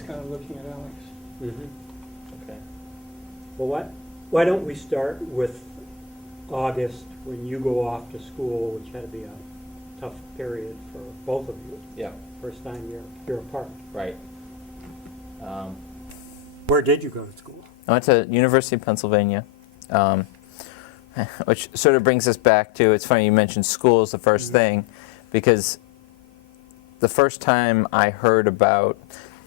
just kind of looking at Alex. Mm-hmm. Okay. Well, why don't we start with August, when you go off to school, which had to be a tough period for both of you. Yeah. First time you're apart. Right. Where did you go to school? I went to University of Pennsylvania, which sort of brings us back to, it's funny you mentioned school as the first thing, because the first time I heard about,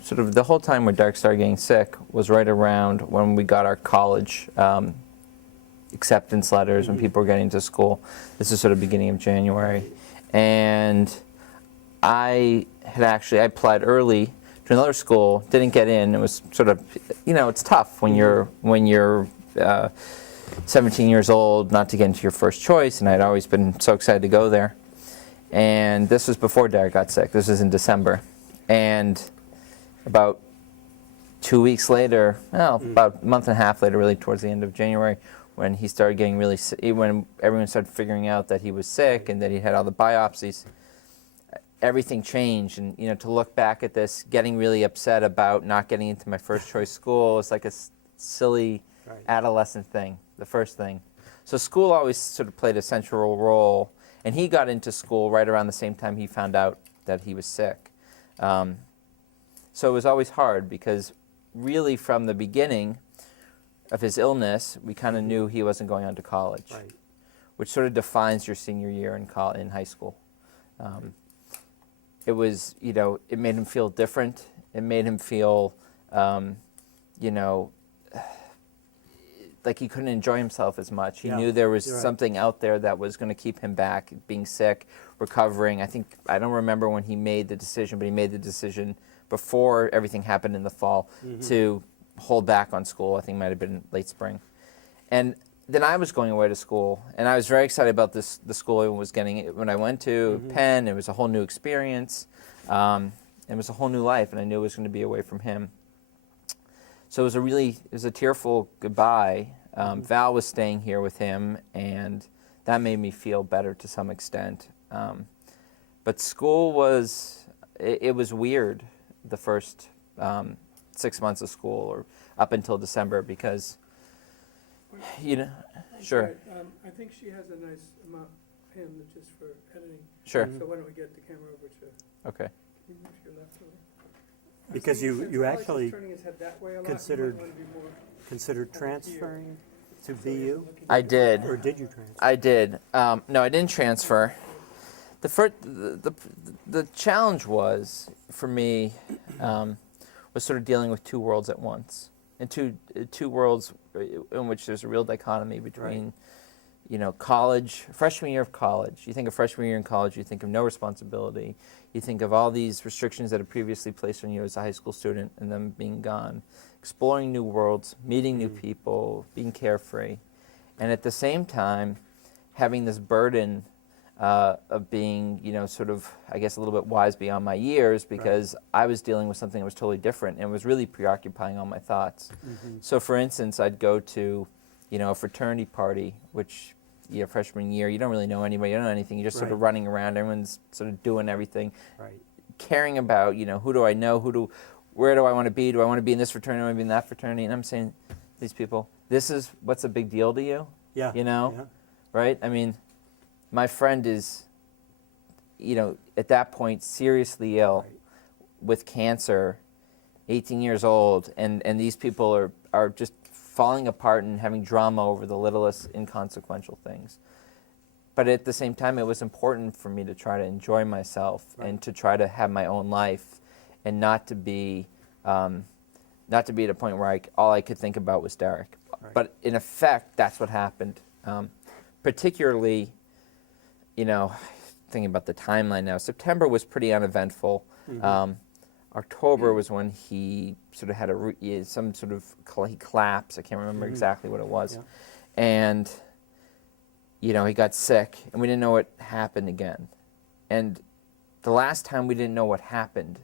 sort of the whole time when Derek started getting sick was right around when we got our college acceptance letters, when people were getting to school. This is sort of beginning of January. And I applied early to another school, didn't get in. It was sort of, it's tough when you're 17 years old not to get into your first choice, and I'd always been so excited to go there. And this was before Derek got sick. This was in December. And about 2 weeks later, about a month and a half later, really towards the end of January, when he started getting really sick, when everyone started figuring out that he was sick and that he had all the biopsies, everything changed. And to look back at this, getting really upset about not getting into my first choice school, it's like a silly adolescent thing, the first thing. So school always sort of played a central role, and he got into school right around the same time he found out that he was sick. So it was always hard, because really from the beginning of his illness, we kind of knew he wasn't going on to college, which sort of defines your senior year in high school. It was, it made him feel different. It made him feel, like he couldn't enjoy himself as much. He knew there was something out there that was going to keep him back, being sick, recovering. I don't remember when he made the decision, but he made the decision before everything happened in the fall to hold back on school. I think it might have been late spring. And then I was going away to school, and I was very excited about the school I was getting. When I went to Penn, it was a whole new experience. It was a whole new life, and I knew it was going to be away from him. So it was a tearful goodbye. Val was staying here with him, and that made me feel better to some extent. But school was weird the first 6 months of school, or up until December, because, sure. I think she has a nice amount of him just for editing. Sure. So why don't we get the camera over to? Okay. Can you move your left over? Because Since you Alex is actually turning his head that way a lot, considered you might want to be more considered transferring to BU, I did. or did you transfer? I did. No, I didn't transfer. The challenge was, for me, was sort of dealing with two worlds at once, and two worlds in which there's a real dichotomy between, college, freshman year of college. You think of freshman year in college, you think of no responsibility. You think of all these restrictions that are previously placed on you as a high school student and them being gone. Exploring new worlds, meeting new people, being carefree. And at the same time, having this burden of being, sort of, I guess, a little bit wise beyond my years, because I was dealing with something that was totally different and was really preoccupying all my thoughts. So, for instance, I'd go to, a fraternity party, which, freshman year, you don't really know anybody, you don't know anything, you're just sort of running around, everyone's sort of doing everything, caring about, who do I know, where do I want to be? Do I want to be in this fraternity? Do I want to be in that fraternity? And I'm saying, these people, this is what's a big deal to you? Right? I mean, my friend is, at that point, seriously ill with cancer, 18 years old, and these people are just falling apart and having drama over the littlest inconsequential things. But at the same time, it was important for me to try to enjoy myself and to try to have my own life, and not to be at a point where all I could think about was Derek. But in effect, that's what happened. Particularly, thinking about the timeline now, September was pretty uneventful. October was when he sort of had some sort of collapse. I can't remember exactly what it was. And, he got sick, and we didn't know what happened again. And the last time we didn't know what happened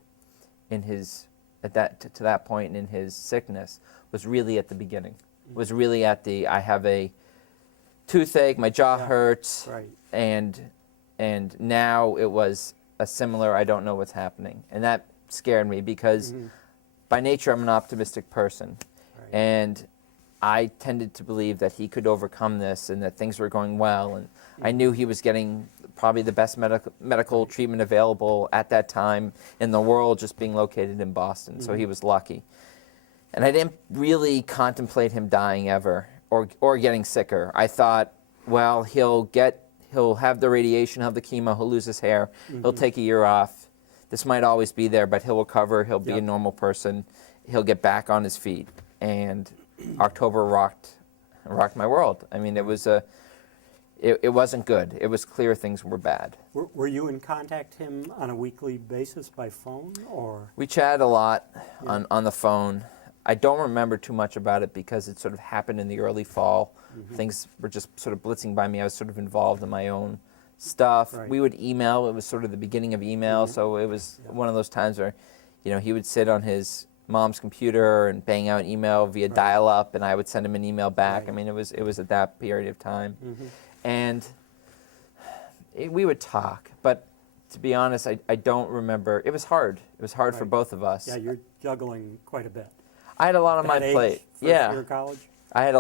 to that point in his sickness was really at the beginning. Was really at I have a toothache, my jaw hurts, and now it was a similar, I don't know what's happening. And that scared me, because by nature, I'm an optimistic person. Right. And I tended to believe that he could overcome this and that things were going well. And I knew he was getting probably the best medical treatment available at that time in the world, just being located in Boston. So he was lucky. And I didn't really contemplate him dying ever or getting sicker. I thought, well, he'll have the radiation, have the chemo, he'll lose his hair, he'll take a year off. This might always be there, but he'll recover, he'll be a normal person, he'll get back on his feet. And October rocked my world. I mean, it wasn't good. It was clear things were bad. Were you in contact him on a weekly basis by phone, or? We chatted a lot on the phone. I don't remember too much about it because it sort of happened in the early fall. Things were just sort of blitzing by me. I was sort of involved in my own stuff. Right. We would email. It was sort of the beginning of email, so it was one of those times where, he would sit on his mom's computer and bang out email via dial-up, and I would send him an email back. I mean, it was at that period of time. And we would talk, but to be honest, I don't remember. It was hard. It was hard for both of us. Yeah, you're juggling quite a bit. I had a lot on my plate. First year of college? I had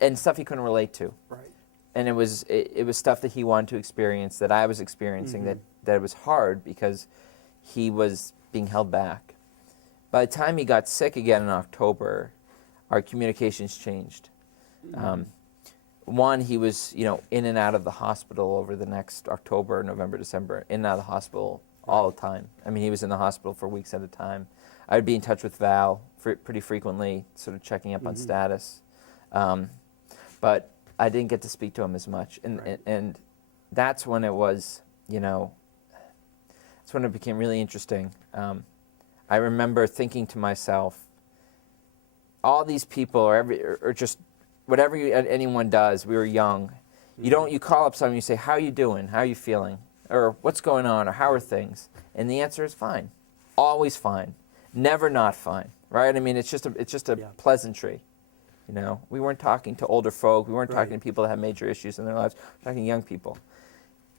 and stuff he couldn't relate to. Right. And it was stuff that he wanted to experience that I was experiencing that it was hard because he was being held back. By the time he got sick again in October, our communications changed. One, he was, in and out of the hospital over the next October, November, December, in and out of the hospital all the time. I mean, he was in the hospital for weeks at a time. I would be in touch with Val pretty frequently, sort of checking up on status. But I didn't get to speak to him as much. And that's when it was, that's when it became really interesting. I remember thinking to myself, all these people or just whatever anyone does, we were young. You call up someone, you say, how are you doing? How are you feeling? Or what's going on? Or how are things? And the answer is fine. Always fine. Never not fine. Right? I mean, it's just a pleasantry. We weren't talking to older folk. We weren't talking to people that had major issues in their lives. We were talking to young people.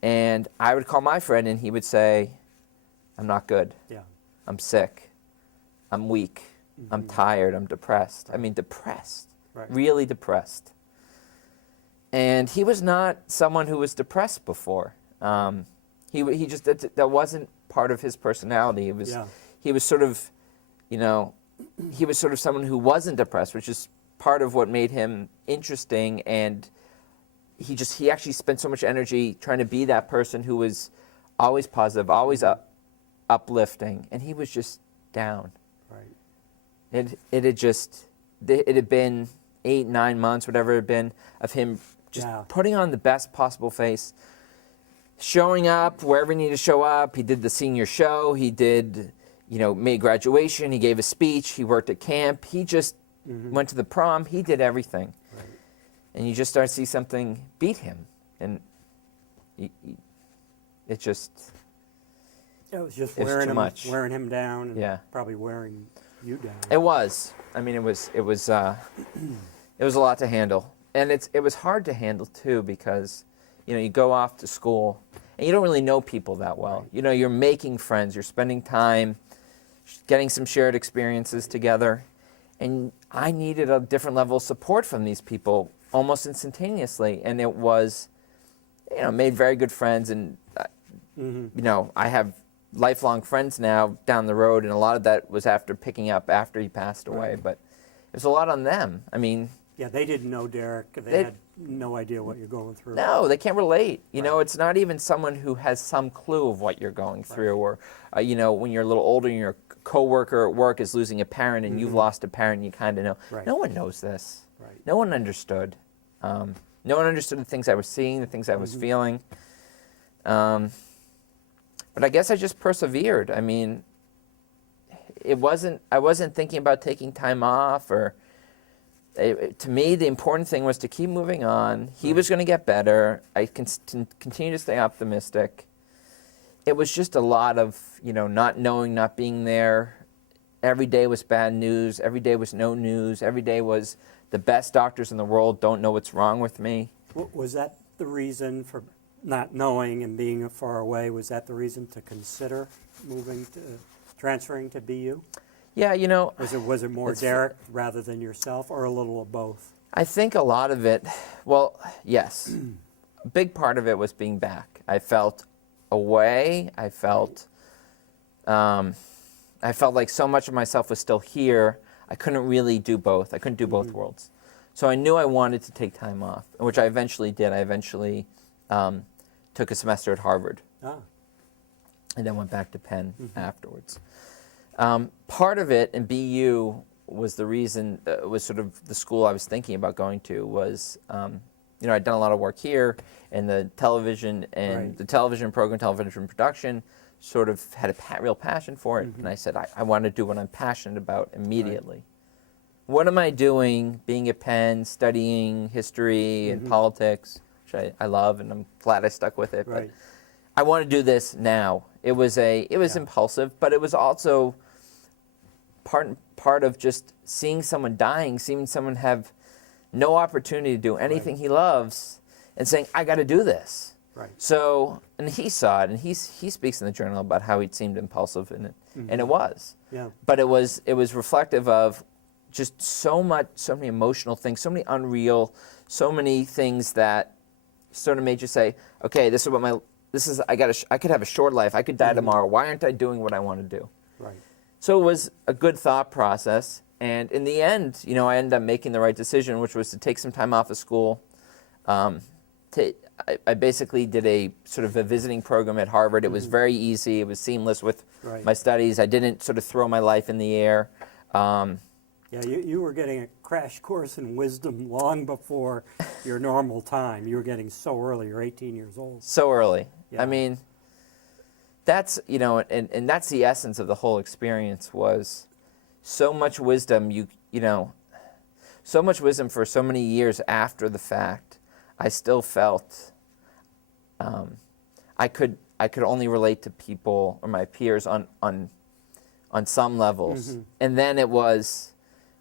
And I would call my friend and he would say, I'm not good. Yeah. I'm sick. I'm weak. I'm tired. I'm depressed. I mean, depressed. Right. Really depressed. And he was not someone who was depressed before. He just that wasn't part of his personality. He was sort of, he was sort of someone who wasn't depressed, which is part of what made him interesting. And he actually spent so much energy trying to be that person who was always positive, always uplifting, and he was just down. Right. It had been 8-9 months, whatever it had been, of him just putting on the best possible face, showing up wherever he needed to show up. He did the senior show. He did, made graduation. He gave a speech. He worked at camp. He just went to the prom. He did everything. Right. And you just start to see something beat him. And it was just wearing him down and probably wearing you down. It was. I mean, it was a lot to handle. And it was hard to handle too because, you go off to school and you don't really know people that well. Right. You're making friends, you're spending time, getting some shared experiences together. And I needed a different level of support from these people almost instantaneously. And it was, made very good friends. And, I have lifelong friends now down the road. And a lot of that was picking up after he passed away. Right. But it was a lot on them. I mean. Yeah, they didn't know Derek. They had no idea what you're going through. No, they can't relate. It's not even someone who has some clue of what you're going through. Or, when you're a little older and your coworker at work is losing a parent and you've lost a parent, you kind of know. Right. No one knows this. Right. No one understood. No one understood the things I was seeing, the things I was feeling. But I guess I just persevered. I mean, I wasn't thinking about taking time off or. To me, the important thing was to keep moving on. He was going to get better. I continue to stay optimistic. It was just a lot of, not knowing, not being there. Every day was bad news. Every day was no news. Every day was the best doctors in the world don't know what's wrong with me. Was that the reason for not knowing and being far away? Was that the reason to consider transferring to BU? Yeah, you know, Was it more It's- Derek rather than yourself, or a little of both? I think a lot of it, well, yes. A big part of it was being back. I felt away. I felt like so much of myself was still here. I couldn't really do both. I couldn't do both worlds. So I knew I wanted to take time off, which I eventually did. I eventually took a semester at Harvard Ah, and then went back to Penn afterwards. Part of it, and BU was the reason, was sort of the school I was thinking about going to, was, you know, I'd done a lot of work here in the television and Right. the television program, television production, sort of had a real passion for it. And I said, I want to do what I'm passionate about immediately. What am I doing being at Penn, studying history and politics, which I love, and I'm glad I stuck with it. right. But I want to do this now. It was impulsive, but it was also part of just seeing someone dying, seeing someone have no opportunity to do anything he loves, and saying, I got to do this. Right. So, and he saw it, and he speaks in the journal about how it seemed impulsive, and it was. Yeah. But it was reflective of just so many emotional things, so many unreal, so many things that sort of made you say, okay, I could have a short life. I could die tomorrow. Why aren't I doing what I want to do? Right. So it was a good thought process. And in the end, you know, I ended up making the right decision, which was to take some time off of school. I basically did a sort of a visiting program at Harvard. It was very easy. It was seamless with my studies. I didn't sort of throw my life in the air. Yeah, you were getting a crash course in wisdom long before your normal time. You were getting so early. You're 18 years old. So early. Yeah. I mean, that's, you know, and that's the essence of the whole experience, was so much wisdom, you know, so much wisdom for so many years after the fact. I still felt I could only relate to people or my peers on some levels. And then it was,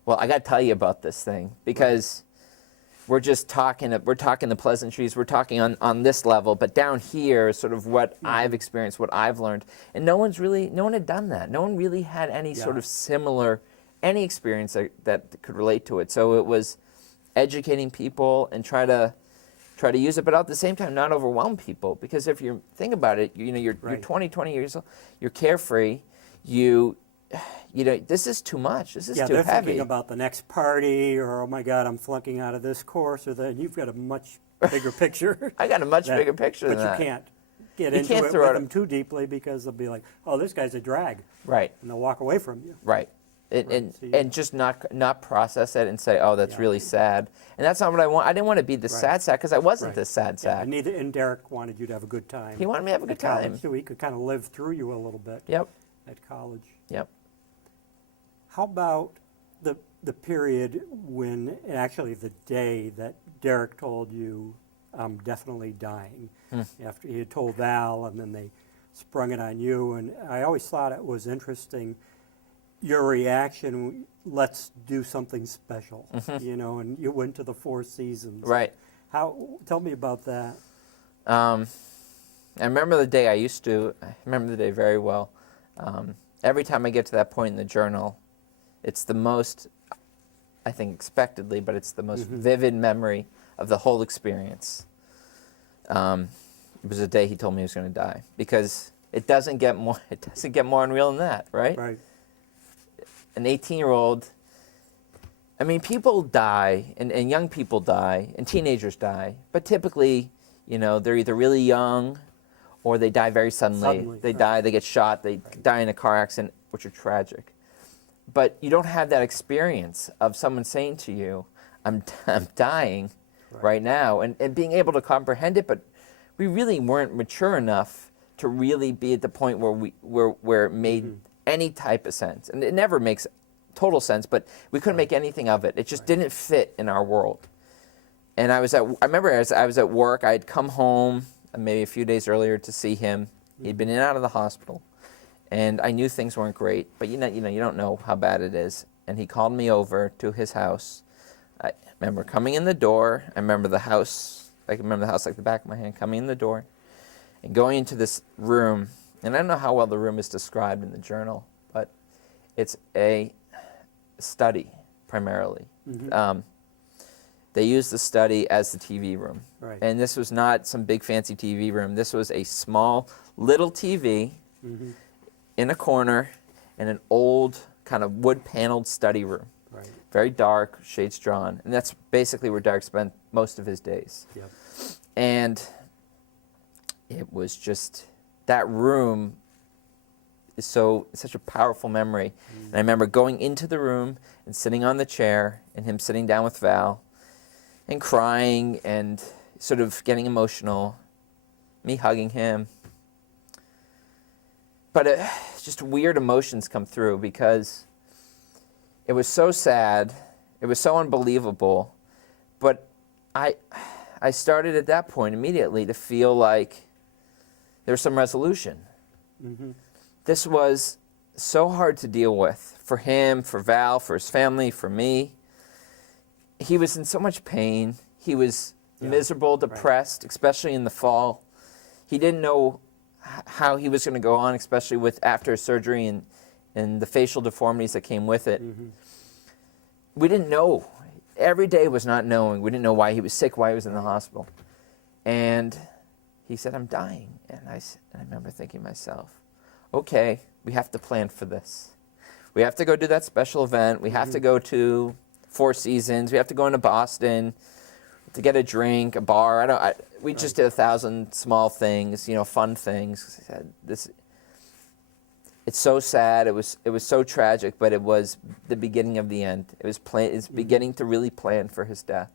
well, I got to tell you about this thing, because we're talking the pleasantries, we're talking on this level, but down here is sort of what I've experienced, what I've learned. And no one had done that. No one really had any sort of similar, any experience that could relate to it. So it was educating people and try to use it, but at the same time not overwhelm people, because if you think about it, you know, you're 20 years old, you're carefree, you know, this is too much. This is too they're heavy. thinking about the next party, or, oh my God, I'm flunking out of this course, or that. You've got a much bigger picture. I got a much bigger picture than that. But you can't get You into can't it throw with it- them too deeply, because they'll be like, oh, this guy's a drag, Right, and they'll walk away from you. right. Right, And so you- and just not process it and say, oh, that's really sad. And that's not what I want. I didn't want to be the sad sack, because I wasn't Right. the sad sack. And Derek wanted you to have a good time. He wanted me to have a good at college, time. so he could kind of live through you a little bit Yep, at college. yep. How about the period when, actually the day that Derek told you, I'm definitely dying, after he had told Val, and then they sprung it on you? And I always thought it was interesting, your reaction, let's do something special, you know, and you went to the Four Seasons. Right. Tell me about that. I remember the day I remember the day very well. Every time I get to that point in the journal, it's the most, I think expectedly, but it's the most vivid memory of the whole experience. It was the day he told me he was going to die, because it doesn't get more unreal than that, right? Right. An 18-year-old, I mean, people die, and young people die, and teenagers die, but typically, you know, they're either really young or they die very suddenly. They die, they get shot, they die in a car accident, which are tragic. But you don't have that experience of someone saying to you, I'm dying right now, and being able to comprehend it, but we really weren't mature enough to really be at the point where it made any type of sense. And it never makes total sense, but we couldn't make anything of it. It just didn't fit in our world. And I remember as I was at work, I had come home maybe a few days earlier to see him. He'd been in and out of the hospital, and I knew things weren't great, but you don't know how bad it is. And he called me over to his house. I remember coming in the door. I remember the house like the back of my hand, coming in the door and going into this room. And I don't know how well the room is described in the journal, but It's a study primarily. Mhm. They used the study as the TV room. Right. And this was not some big fancy TV room. This was a small little TV Mhm. in a corner in an old kind of wood paneled study room. Right. Very dark, shades drawn. And that's basically where Derek spent most of his days. Yep. And it was just, that room is such a powerful memory. And I remember going into the room and sitting on the chair and him sitting down with Val and crying and sort of getting emotional, me hugging him. But just weird emotions come through because it was so sad, it was so unbelievable, but I started at that point immediately to feel like there was some resolution. Mm-hmm. This was so hard to deal with for him, for Val, for his family, for me. He was in so much pain. He was miserable, depressed, especially in the fall. He didn't know how he was going to go on, especially with after his surgery and the facial deformities that came with it. Mm-hmm. We didn't know. Every day was not knowing. We didn't know why he was sick, why he was in the hospital. And he said, I'm dying. And I remember thinking to myself, okay, we have to plan for this. We have to go do that special event. We have to go to Four Seasons. We have to go into Boston to get a drink, a bar. We just did 1,000 small things, fun things. It's so sad. It was so tragic, but it was the beginning of the end. It's beginning to really plan for his death.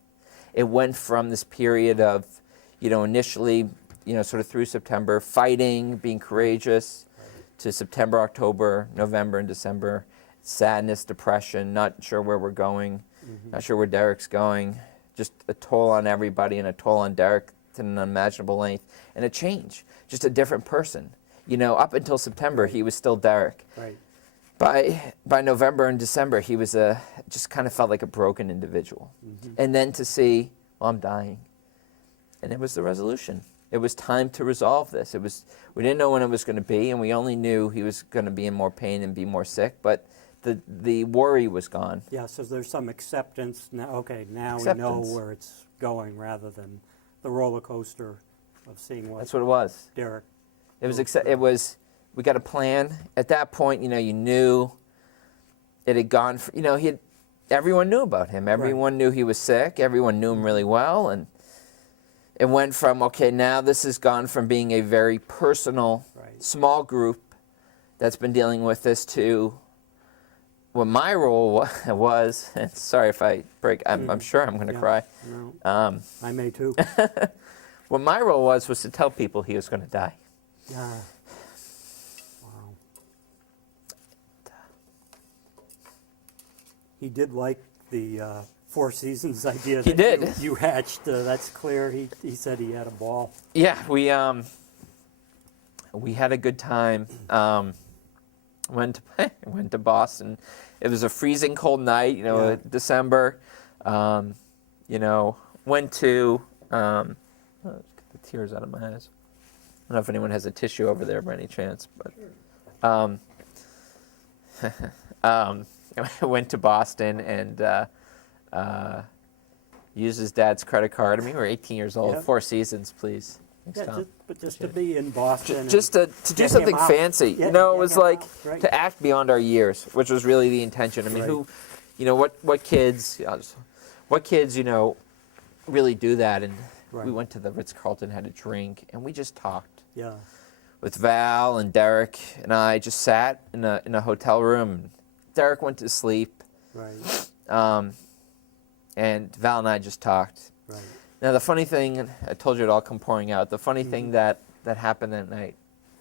It went from this period of, initially, sort of through September, fighting, being courageous, to September, October, November, and December, sadness, depression, not sure where we're going, not sure where Derek's going, just a toll on everybody and a toll on Derek to an unimaginable length, and a change, just a different person. Up until September, he was still Derek. Right. By November and December, he was just kind of felt like a broken individual. And then to see, well, I'm dying. And it was the resolution. It was time to resolve this. We didn't know when it was going to be, and we only knew he was going to be in more pain and be more sick, but the worry was gone. Yeah, so there's some acceptance now. Okay, now Acceptance. we know where it's going rather than the roller coaster of seeing what That's what it was. Derek. We got a plan. At that point, you knew it had gone, everyone knew about him. Everyone knew he was sick. Everyone knew him really well. And it went from, okay, now this has gone from being a very personal, small group that's been dealing with this to what my role was, and sorry if I break, I'm sure I'm going to cry. No, I may too. What my role was to tell people he was going to die. Yeah. Wow. He did like the Four Seasons idea. He that did. You hatched. That's clear. He said he had a ball. Yeah, we had a good time. Went to Boston. It was a freezing cold night. December. Went to. Get the tears out of my eyes. I don't know if anyone has a tissue over there by any chance, but I went to Boston and used his dad's credit card. I mean, we were 18 years old. Yep. Four Seasons, please. Thanks, Yeah, Tom. just to be in Boston. Just to do get something him out. fancy. Get It was him like out, right. to act beyond our years, which was really the intention. I mean, Right. what kids, really do that? And Right. we went to the Ritz-Carlton, had a drink, and we just talked. Yeah. With Val and Derek and I just sat in a hotel room. Derek went to sleep, Right. and Val and I just talked. Right. Now the funny thing, I told you it all come pouring out. The funny thing that happened that night,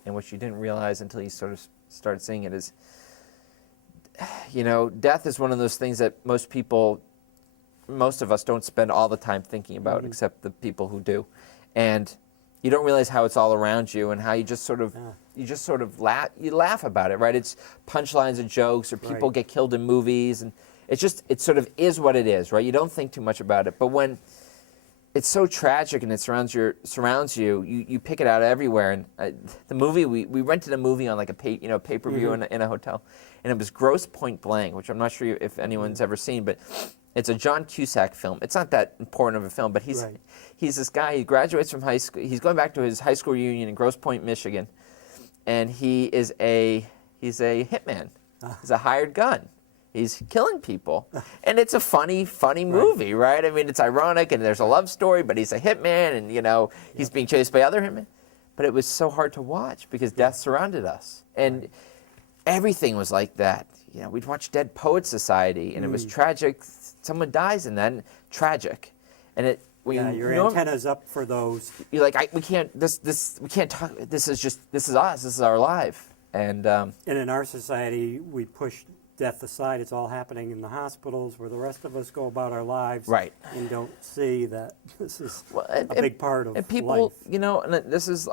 and which you didn't realize until you sort of started seeing it, is, death is one of those things that most of us don't spend all the time thinking about, except the people who do, and you don't realize how it's all around you and how you just sort of laugh about it, right? It's punchlines and jokes, or people get killed in movies, and it sort of is what it is, right? You don't think too much about it, but when it's so tragic, and it surrounds you. You pick it out everywhere. And the movie, we rented a movie on like a pay-per-view in a hotel, and it was Gross Point Blank, which I'm not sure if anyone's ever seen, but it's a John Cusack film. It's not that important of a film, but he's this guy. He graduates from high school. He's going back to his high school reunion in Grosse Pointe, Michigan, and he's a hitman. He's a hired gun. He's killing people. And it's a funny movie, right? I mean, it's ironic, and there's a love story, but he's a hitman, and, he's being chased by other hitmen. But it was so hard to watch because death surrounded us. And everything was like that. We'd watch Dead Poets Society, and it was tragic. Someone dies in that, and tragic. And your antenna's up for those. You're like, we can't talk. This is us. This is our life. And in our society, we push death aside. It's all happening in the hospitals where the rest of us go about our lives, right, and don't see that this is a big part of people, life. And this is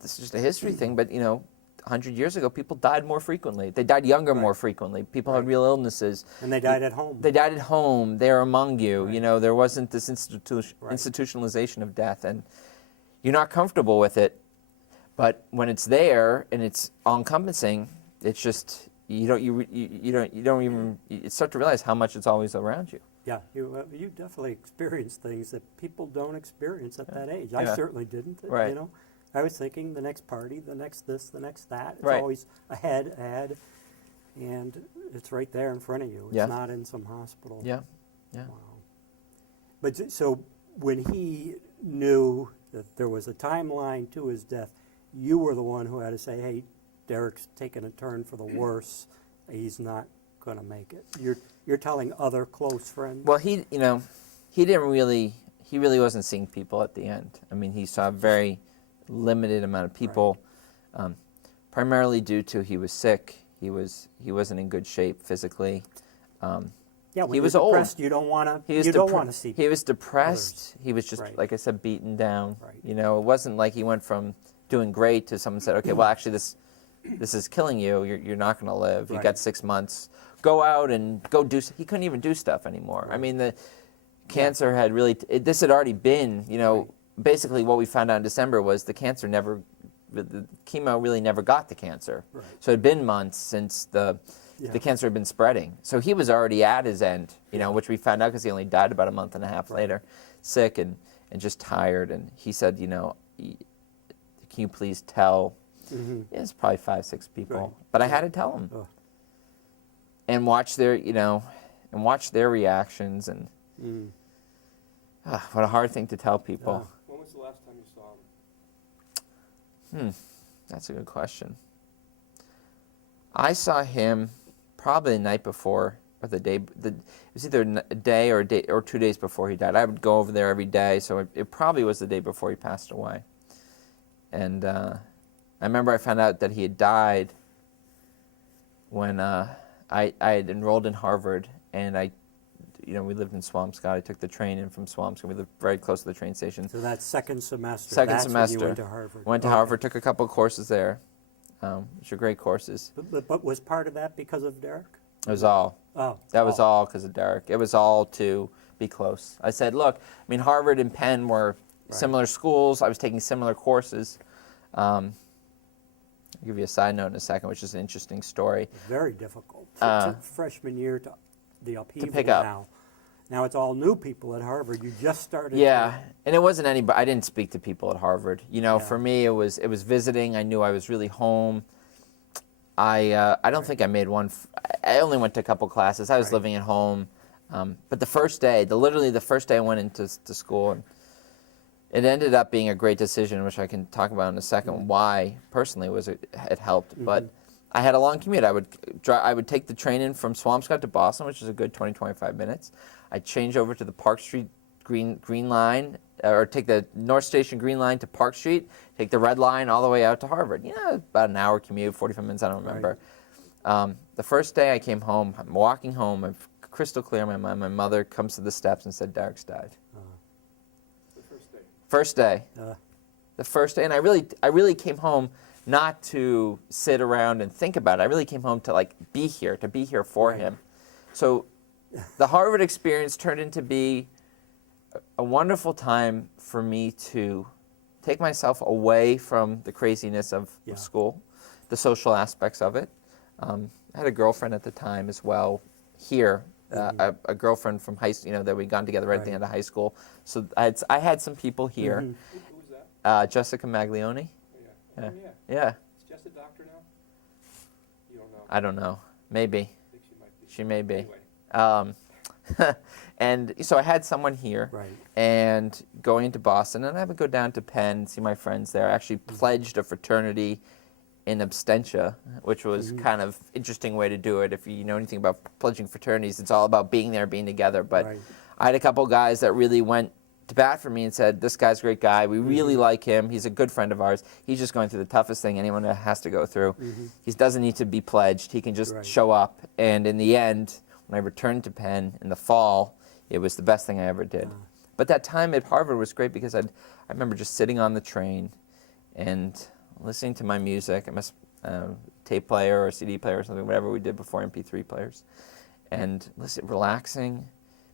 just a history thing, but 100 years ago, people died more frequently. They died younger more frequently. People had real illnesses. And they died at home. They died at home. They were among you. There wasn't this institutionalization of death, and you're not comfortable with it. But when it's there and it's all-encompassing, it's just you don't even start to realize how much it's always around you. Yeah, you definitely experience things that people don't experience at that age. I certainly didn't. Right. I was thinking the next party, the next this, the next that. It's right. always ahead, and it's right there in front of you. It's not in some hospital. Yeah. Wow. But so when he knew that there was a timeline to his death, you were the one who had to say, "Hey, Derek's taken a turn for the worse. He's not going to make it." You're telling other close friends. Well, he really wasn't seeing people at the end. I mean, he saw a very limited amount of people, primarily due to he was sick. He wasn't in good shape physically. When he was depressed, old. You don't want to see. He was depressed. Others. He was just, like I said, beaten down. Right. It wasn't like he went from doing great to someone said, "Okay, well, actually, this is killing you. You're not going to live. You got 6 months. Go out and go do." He couldn't even do stuff anymore. Right. I mean, the cancer had really. This had already been. Basically, what we found out in December was the chemo really never got the cancer. Right. So it had been months since the cancer had been spreading. So he was already at his end. Which we found out because he only died about a month and a half later, sick and just tired. And he said, "Can you please tell?" It's probably 5-6 people, but I had to tell them, and watch their reactions, and what a hard thing to tell people. When was the last time you saw him? That's a good question. I saw him probably the night before, or it was either a day or 2 days before he died. I would go over there every day, so it probably was the day before he passed away. And I remember I found out that he had died when I had enrolled in Harvard, and we lived in Swampscott. I took the train in from Swampscott. We lived very close to the train station. So that's second semester. Second semester. When you went to Harvard. Went to Harvard, took a couple of courses there, which were great courses. But was part of that because of Derek? It was all. Oh. That was all because of Derek. It was all to be close. I said, look, Harvard and Penn were similar schools. I was taking similar courses. I'll give you a side note in a second, which is an interesting story. Very difficult. Freshman year to the upheaval to pick up. Now it's all new people at Harvard. You just started. Yeah, and it wasn't anybody. I didn't speak to people at Harvard. For me, it was visiting. I knew I was really home. I don't think I made one. I only went to a couple classes. I was living at home. But the first day, literally the first day I went into school, and it ended up being a great decision, which I can talk about in a second. Why personally it helped, but I had a long commute. I would take the train in from Swampscott to Boston, which is a good 20-25 minutes. I'd change over to the Park Street Green Line, or take the North Station Green Line to Park Street, take the Red Line all the way out to Harvard. About an hour commute, 45 minutes, I don't remember. Right. The first day I came home, I'm walking home, I'm crystal clear in my mind. My mother comes to the steps and said, "Derek's died." The first day. First day. The first day, and I really came home not to sit around and think about it. I really came home to be here for him. So the Harvard experience turned into be a wonderful time for me to take myself away from the craziness of school, the social aspects of it. I had a girlfriend at the time as well here, a girlfriend from high school, that we'd gone together right at the end of high school. So I had some people here. Who was that? Jessica Maglione. Oh, yeah. Yeah. Is Jess a doctor now? You don't know. I don't know. Maybe. I think she might be. She may be. Anyway. And so I had someone here, Right. and going into Boston, and I would go down to Penn and see my friends there. I actually pledged a fraternity in absentia, which was kind of interesting way to do it. If you know anything about pledging fraternities, it's all about being there, being together. But Right. I had a couple guys that really went to bat for me and said, this guy's a great guy. We really like him. He's a good friend of ours. He's just going through the toughest thing anyone has to go through. He doesn't need to be pledged. He can just Right. show up. And in the end, when I returned to Penn in the fall, it was the best thing I ever did. But that time at Harvard was great because I remember just sitting on the train and listening to my music. I must tape player or CD player or something, whatever we did before MP3 players, and relaxing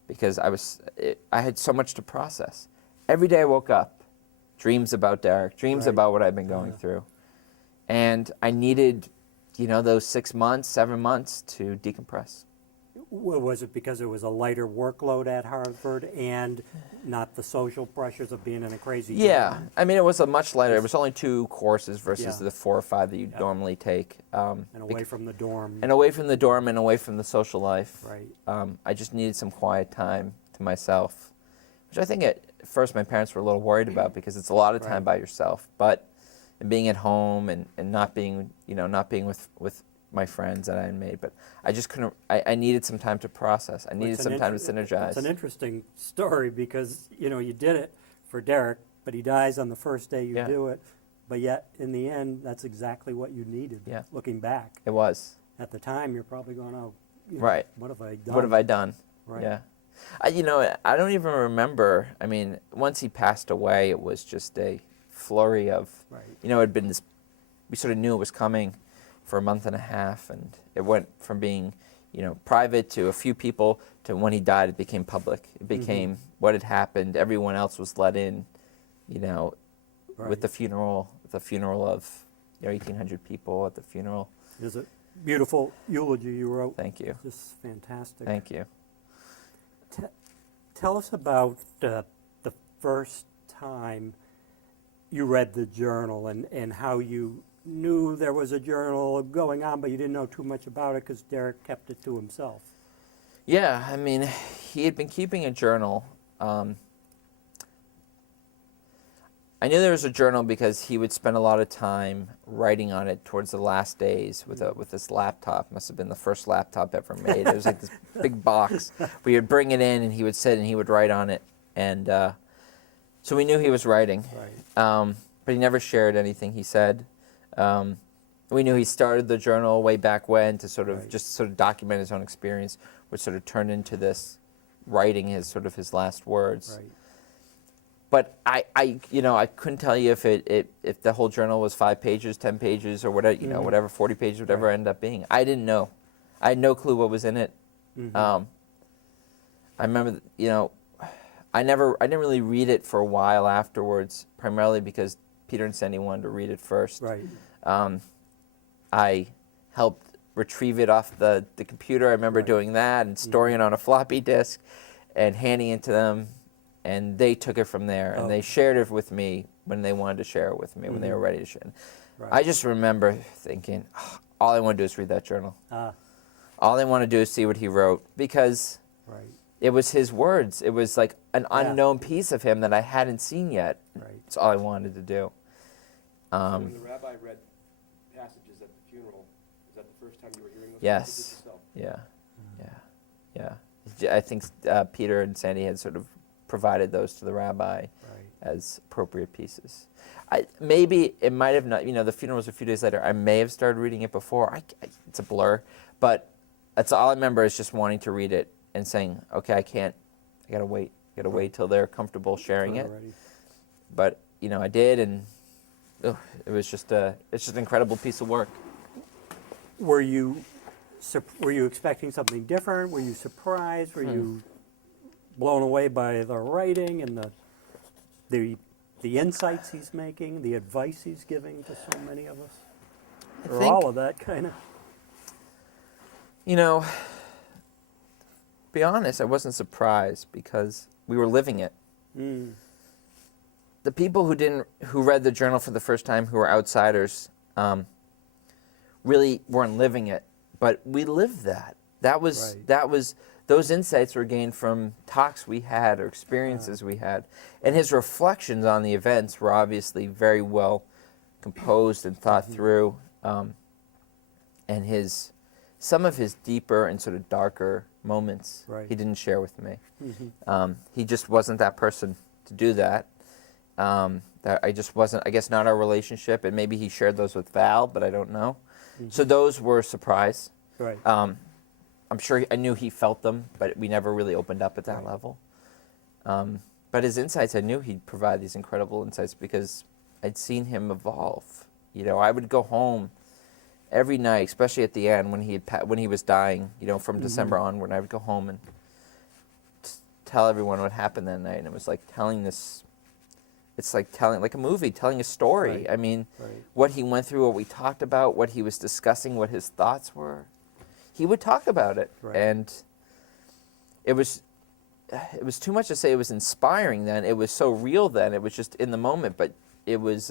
because I had so much to process. Every day I woke up, dreams about Derek, dreams Right. about what I've been going through, and I needed, those 6 months, 7 months to decompress. Was it because it was a lighter workload at Harvard and not the social pressures of being in a crazy Yeah, dorm? I mean, it was a much lighter. It was only 2 courses versus Yeah. the 4 or 5 that you normally take. And away from the dorm. And away from the dorm and away from the social life. Right. I just needed some quiet time to myself, which I think at first my parents were a little worried about because it's a lot of time Right. by yourself. But being at home and not being, not being with my friends that I had made, but I just couldn't. I needed some time to process. I needed some time to synergize. It's an interesting story because, you did it for Derek, but he dies on the first day you Yeah. do it. But yet, in the end, that's exactly what you needed. Yeah. Looking back. It was. At the time, you're probably going, Right. what have I done? What have I done? Right. Yeah. I don't even remember. I mean, once he passed away, it was just a flurry of, Right. it had been this, we sort of knew it was coming for a month and a half, and it went from being, private to a few people to when he died, it became public. It became what had happened. Everyone else was let in, Right. with the funeral of 1,800 people at the funeral. There's a beautiful eulogy you wrote. Thank you. Just fantastic. Thank you. Tell us about the first time you read the journal and how you knew there was a journal going on, but you didn't know too much about it because Derek kept it to himself. Yeah, I mean, he had been keeping a journal. I knew there was a journal because he would spend a lot of time writing on it towards the last days with this laptop. Must have been the first laptop ever made. It was like this big box. We would bring it in, and he would sit and he would write on it. And so we knew he was writing. Right. But he never shared anything he said. We knew he started the journal way back when to sort of Right. just sort of document his own experience, which sort of turned into this writing his last words. Right. But I couldn't tell you if the whole journal was 5 pages, 10 pages, or whatever, whatever, 40 pages, whatever it ended up being. I didn't know. I had no clue what was in it. I remember, I didn't really read it for a while afterwards, primarily because Peter and Sandy wanted to read it first. Right. I helped retrieve it off the computer. I remember doing that and storing it on a floppy disk and handing it to them. And they took it from there, and they shared it with me when they wanted to share it with me, when they were ready to share it. Right. I just remember thinking, all I want to do is read that journal. Ah, All I want to do is see what he wrote, because right. it was his words. It was like an unknown piece of him that I hadn't seen yet. Right. It's all I wanted to do. So when the rabbi read passages at the funeral, was that the first time you were hearing those Yes. passages yourself? Yeah. I think Peter and Sandy had sort of provided those to the rabbi Right. as appropriate pieces. Maybe it might have not, the funeral was a few days later. I may have started reading it before. It's a blur. But that's all I remember is just wanting to read it and saying, okay, I gotta wait. I gotta wait till they're comfortable sharing it. Already. But, I did, and it's just an incredible piece of work. Were you expecting something different? Were you surprised? Were you blown away by the writing and the insights he's making, the advice he's giving to so many of us. I Or think- all of that kind of. You know, be honest, I wasn't surprised because we were living it. Mm, The people who read the journal for the first time, who were outsiders, really weren't living it. But we lived that. Right. Those insights were gained from talks we had or experiences we had, and his reflections on the events were obviously very well composed and thought through. And some of his deeper and sort of darker moments, Right. he didn't share with me. mhm. He just wasn't that person to do that. That I just wasn't, I guess, not our relationship, and maybe he shared those with Val, but I don't know. So those were a surprise. Right. I'm sure I knew he felt them, but we never really opened up at that Right. level. But his insights, I knew he'd provide these incredible insights because I'd seen him evolve. You know, I would go home every night, especially at the end when he was dying. You know, from December onward, I would go home and tell everyone what happened that night, and it was like telling this. It's like telling, like a movie, telling a story. Right. I mean, Right. what he went through, what we talked about, what he was discussing, what his thoughts were. He would talk about it, Right. and it was too much to say it was inspiring then. It was so real then. It was just in the moment, but it was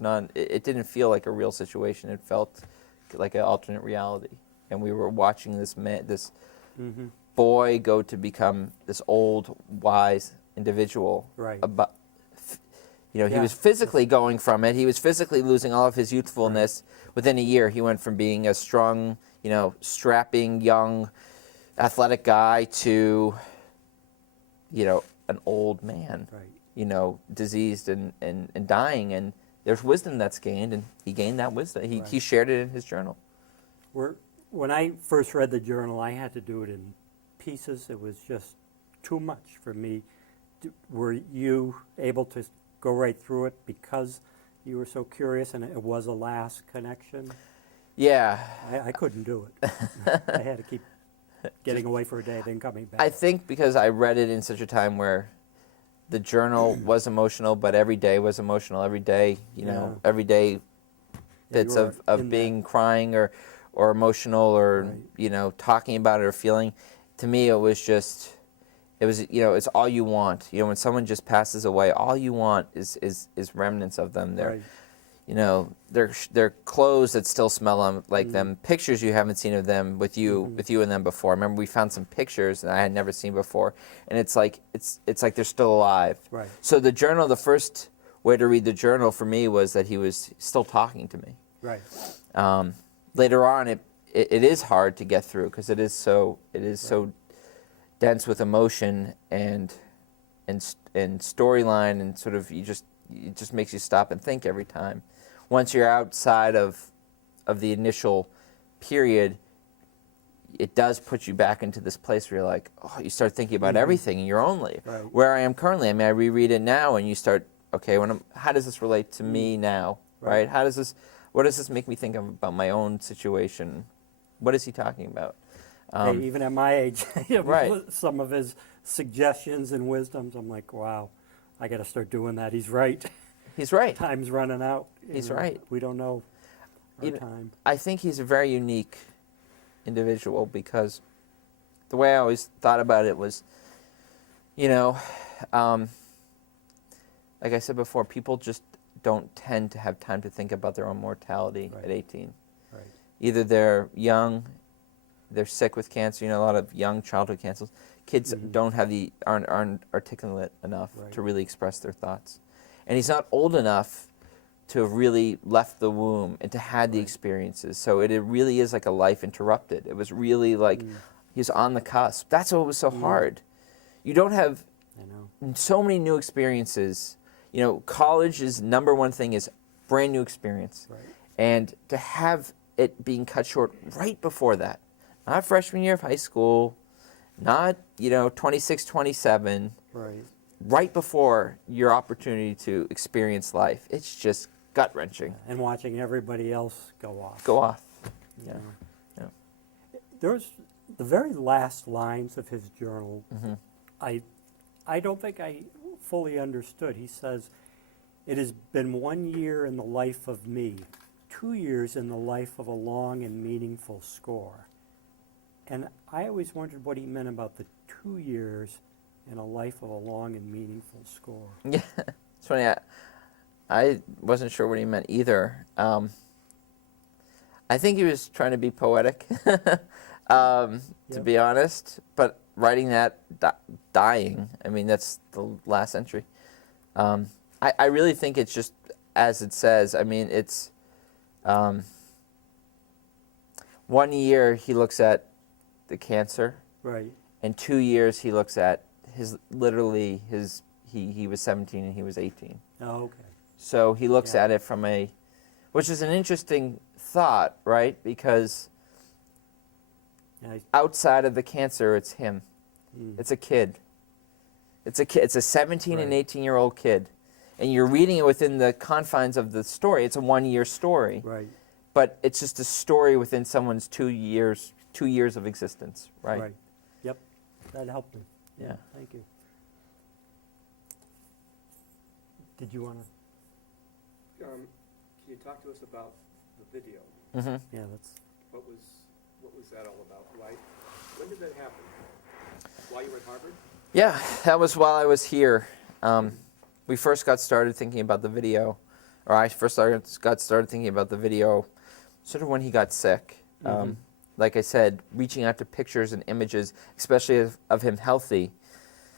not. It didn't feel like a real situation. It felt like an alternate reality, and we were watching this Mhm. boy go to become this old, wise individual. Right. He Yeah. was physically going from it. He was physically losing all of his youthfulness. Within a year, he went from being a strong, strapping, young, athletic guy to, an old man, Right. diseased and dying. And there's wisdom that's gained, and he gained that wisdom. He Right. shared it in his journal. When I first read the journal, I had to do it in pieces. It was just too much for me. Were you able to go right through it because you were so curious and it was a last connection? Yeah. I couldn't do it. I had to keep getting away for a day, then coming back. I think because I read it in such a time where the journal was emotional, but every day was emotional. Every day, Yeah. every day bits you were of in being crying or emotional or, Right. talking about it or feeling. To me, it was it's all you want. When someone just passes away, all you want is remnants of them. They're, Right. they're clothes that still smell like them, pictures you haven't seen of them with you and them before. I remember we found some pictures that I had never seen before, and it's like they're still alive. Right. So the journal, the first way to read the journal for me was that he was still talking to me. Right. Later on, it is hard to get through because it is so dense with emotion and storyline, and sort of it just makes you stop and think every time. Once you're outside of the initial period, it does put you back into this place where you're like, you start thinking about everything in your own life. Right. Where I am currently, I mean, I reread it now, and you start, okay, how does this relate to me now, right? What does this make me think about my own situation? What is he talking about? Hey, even at my age, Right. some of his suggestions and wisdoms, I'm like, wow, I got to start doing that. He's right. He's right. Time's running out. He's right. We don't know our You know, time. I think he's a very unique individual because the way I always thought about it was, like I said before, people just don't tend to have time to think about their own mortality Right. at 18. Right. Either they're young, they're sick with cancer, a lot of young childhood cancers. Kids aren't articulate enough Right. to really express their thoughts. And he's not old enough to have really left the womb and to had the Right. experiences. So it really is like a life interrupted. It was really like he was on the cusp. That's what was so hard. You don't have I know. so many new experiences. College's number one thing is brand new experience. Right. And to have it being cut short right before that, not freshman year of high school, not, 26, 27, Right. right before your opportunity to experience life. It's just gut-wrenching. And watching everybody else go off. Go off. you Yeah. know. Yeah. There's the very last lines of his journal. Mm-hmm. I don't think I fully understood. He says, "It has been 1 year in the life of me, 2 years in the life of a long and meaningful score." And I always wondered what he meant about the 2 years in a life of a long and meaningful score. Yeah, it's funny. I wasn't sure what he meant either. I think he was trying to be poetic, to Yep. be honest. But writing that dying, I mean, that's the last entry. I really think it's just as it says. I mean, it's 1 year he looks at the cancer, Right. and 2 years he looks at he was 17 and he was 18. Oh, okay. So he looks Yeah. at it from which is an interesting thought, right? Because Yeah, outside of the cancer, it's him. It's a kid. It's a 17 and Right. 18-year-old kid. And you're reading it within the confines of the story. It's a 1-year story. right. But it's just a story within someone's 2 years of existence, right? Yep. That helped me. Yeah. Thank you. Did you want to? Can you talk to us about the video? Mm-hmm. Yeah, that's. What was that all about? Why? When did that happen? While you were at Harvard? Yeah, that was while I was here. We first got started thinking about the video, or I first got started thinking about the video sort of when he got sick. Mhm. Like I said, reaching out to pictures and images, especially of him healthy,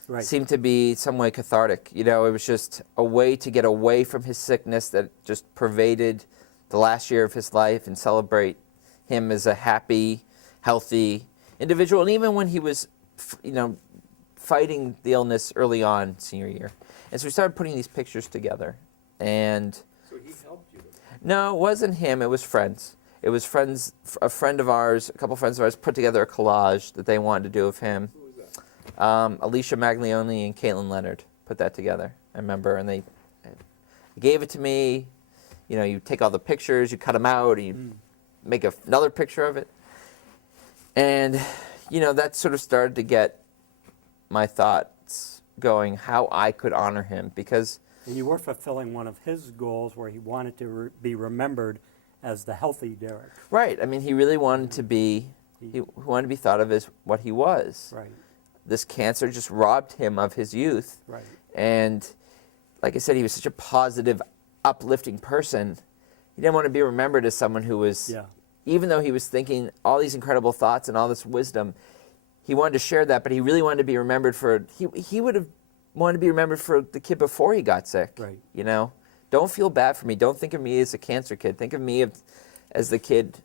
Right. seemed to be some way cathartic. You know, it was just a way to get away from his sickness that just pervaded the last year of his life and celebrate him as a happy, healthy individual. And even when he was, fighting the illness early on senior year. And so we started putting these pictures together. And So he helped you. no, it wasn't him. It was friends. It was friends. A friend of ours, a couple friends of ours, put together a collage that they wanted to do of him. Who was that? Alicia Maglione and Caitlin Leonard put that together. I remember, and they gave it to me. You know, you take all the pictures, you cut them out, and you make another picture of it. And, that sort of started to get my thoughts going, how I could honor him, because And you were fulfilling one of his goals where he wanted to be remembered as the healthy Derek. right, I mean, he really wanted to be, he wanted to be thought of as what he was. Right. This cancer just robbed him of his youth. Right. And like I said, he was such a positive, uplifting person. He didn't want to be remembered as someone who was, Yeah. even though he was thinking all these incredible thoughts and all this wisdom, he wanted to share that, but he really wanted to be remembered he would have wanted to be remembered for the kid before he got sick. Right. Don't feel bad for me. Don't think of me as a cancer kid. Think of me as the kid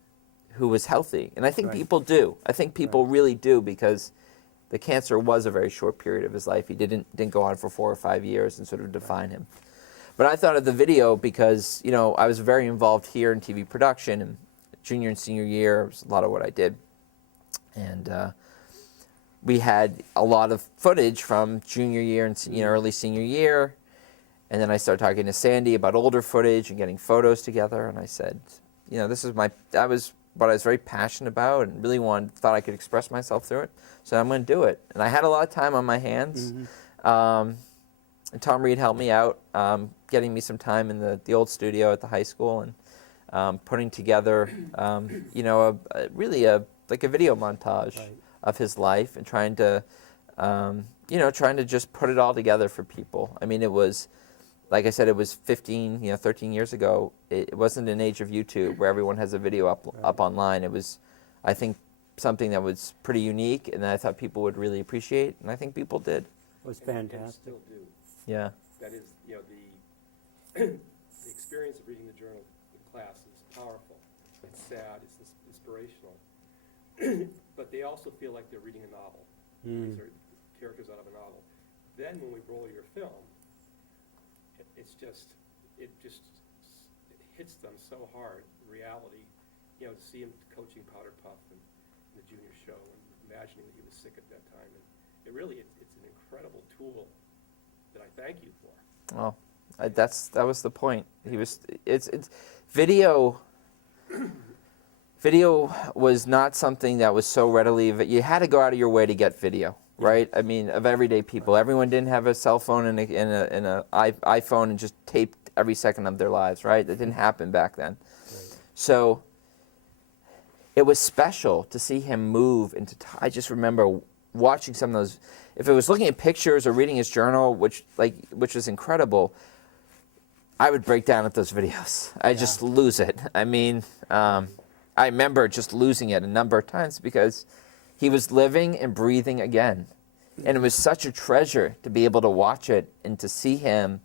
who was healthy. And I think Right. people do. I think people really do, because the cancer was a very short period of his life. He didn't go on for 4 or 5 years and sort of define him. But I thought of the video because, I was very involved here in TV production, and junior and senior year was a lot of what I did. And we had a lot of footage from junior year and early senior year. And then I started talking to Sandy about older footage and getting photos together. And I said, that was what I was very passionate about and really thought I could express myself through it. So I'm going to do it. And I had a lot of time on my hands. And Tom Reed helped me out, getting me some time in the old studio at the high school, and putting together, really a video montage Right. of his life, and trying to just put it all together for people. I mean, it was, like I said, it was 13 years ago. It wasn't an age of YouTube where everyone has a video up online. It was, I think, something that was pretty unique, and that I thought people would really appreciate, and I think people did. It was And fantastic. still do. Yeah. That is, the experience of reading the journal in class is powerful. It's sad, it's inspirational. But they also feel like they're reading a novel. These are characters out of a novel. Then when we roll your film, it just hits them so hard, reality, to see him coaching Powder Puff and the junior show, and imagining that he was sick at that time. And it's an incredible tool that I thank you for. Well, that was the point. It's video. Video was not something that was so readily. You had to go out of your way to get video, right? I mean, of everyday people. Everyone didn't have a cell phone and a iPhone and just taped every second of their lives, right? That didn't happen back then. Right. So it was special to see him move into. I just remember watching some of those. If it was looking at pictures or reading his journal, which was incredible, I would break down at those videos. I just lose it. I mean, I remember just losing it a number of times because he was living and breathing again. And it was such a treasure to be able to watch it and to see him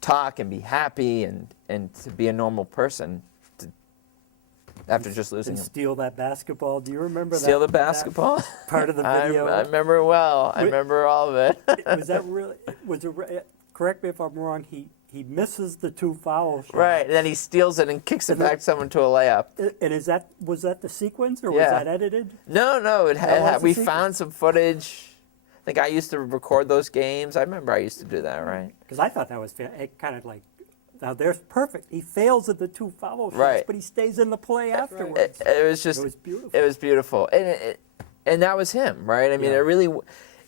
talk and be happy and to be a normal person after just losing And him. steal that basketball. Do you remember Steal the that basketball? part of the video? I remember well. I remember all of it. Was that really? Correct me if I'm wrong. He misses the 2 foul shots. Right, and then he steals it and kicks it back someone to a layup. And was that the sequence or was Yeah. that edited? No, That was the we sequence. found some footage. I think I used to record those games. I remember I used to do that, right? Because I thought that was kind of like, now there's perfect. He fails at the 2 foul shots, Right. but he stays in the play afterwards. It was just, It was beautiful. It was beautiful, and that was him, right? I mean, Yeah.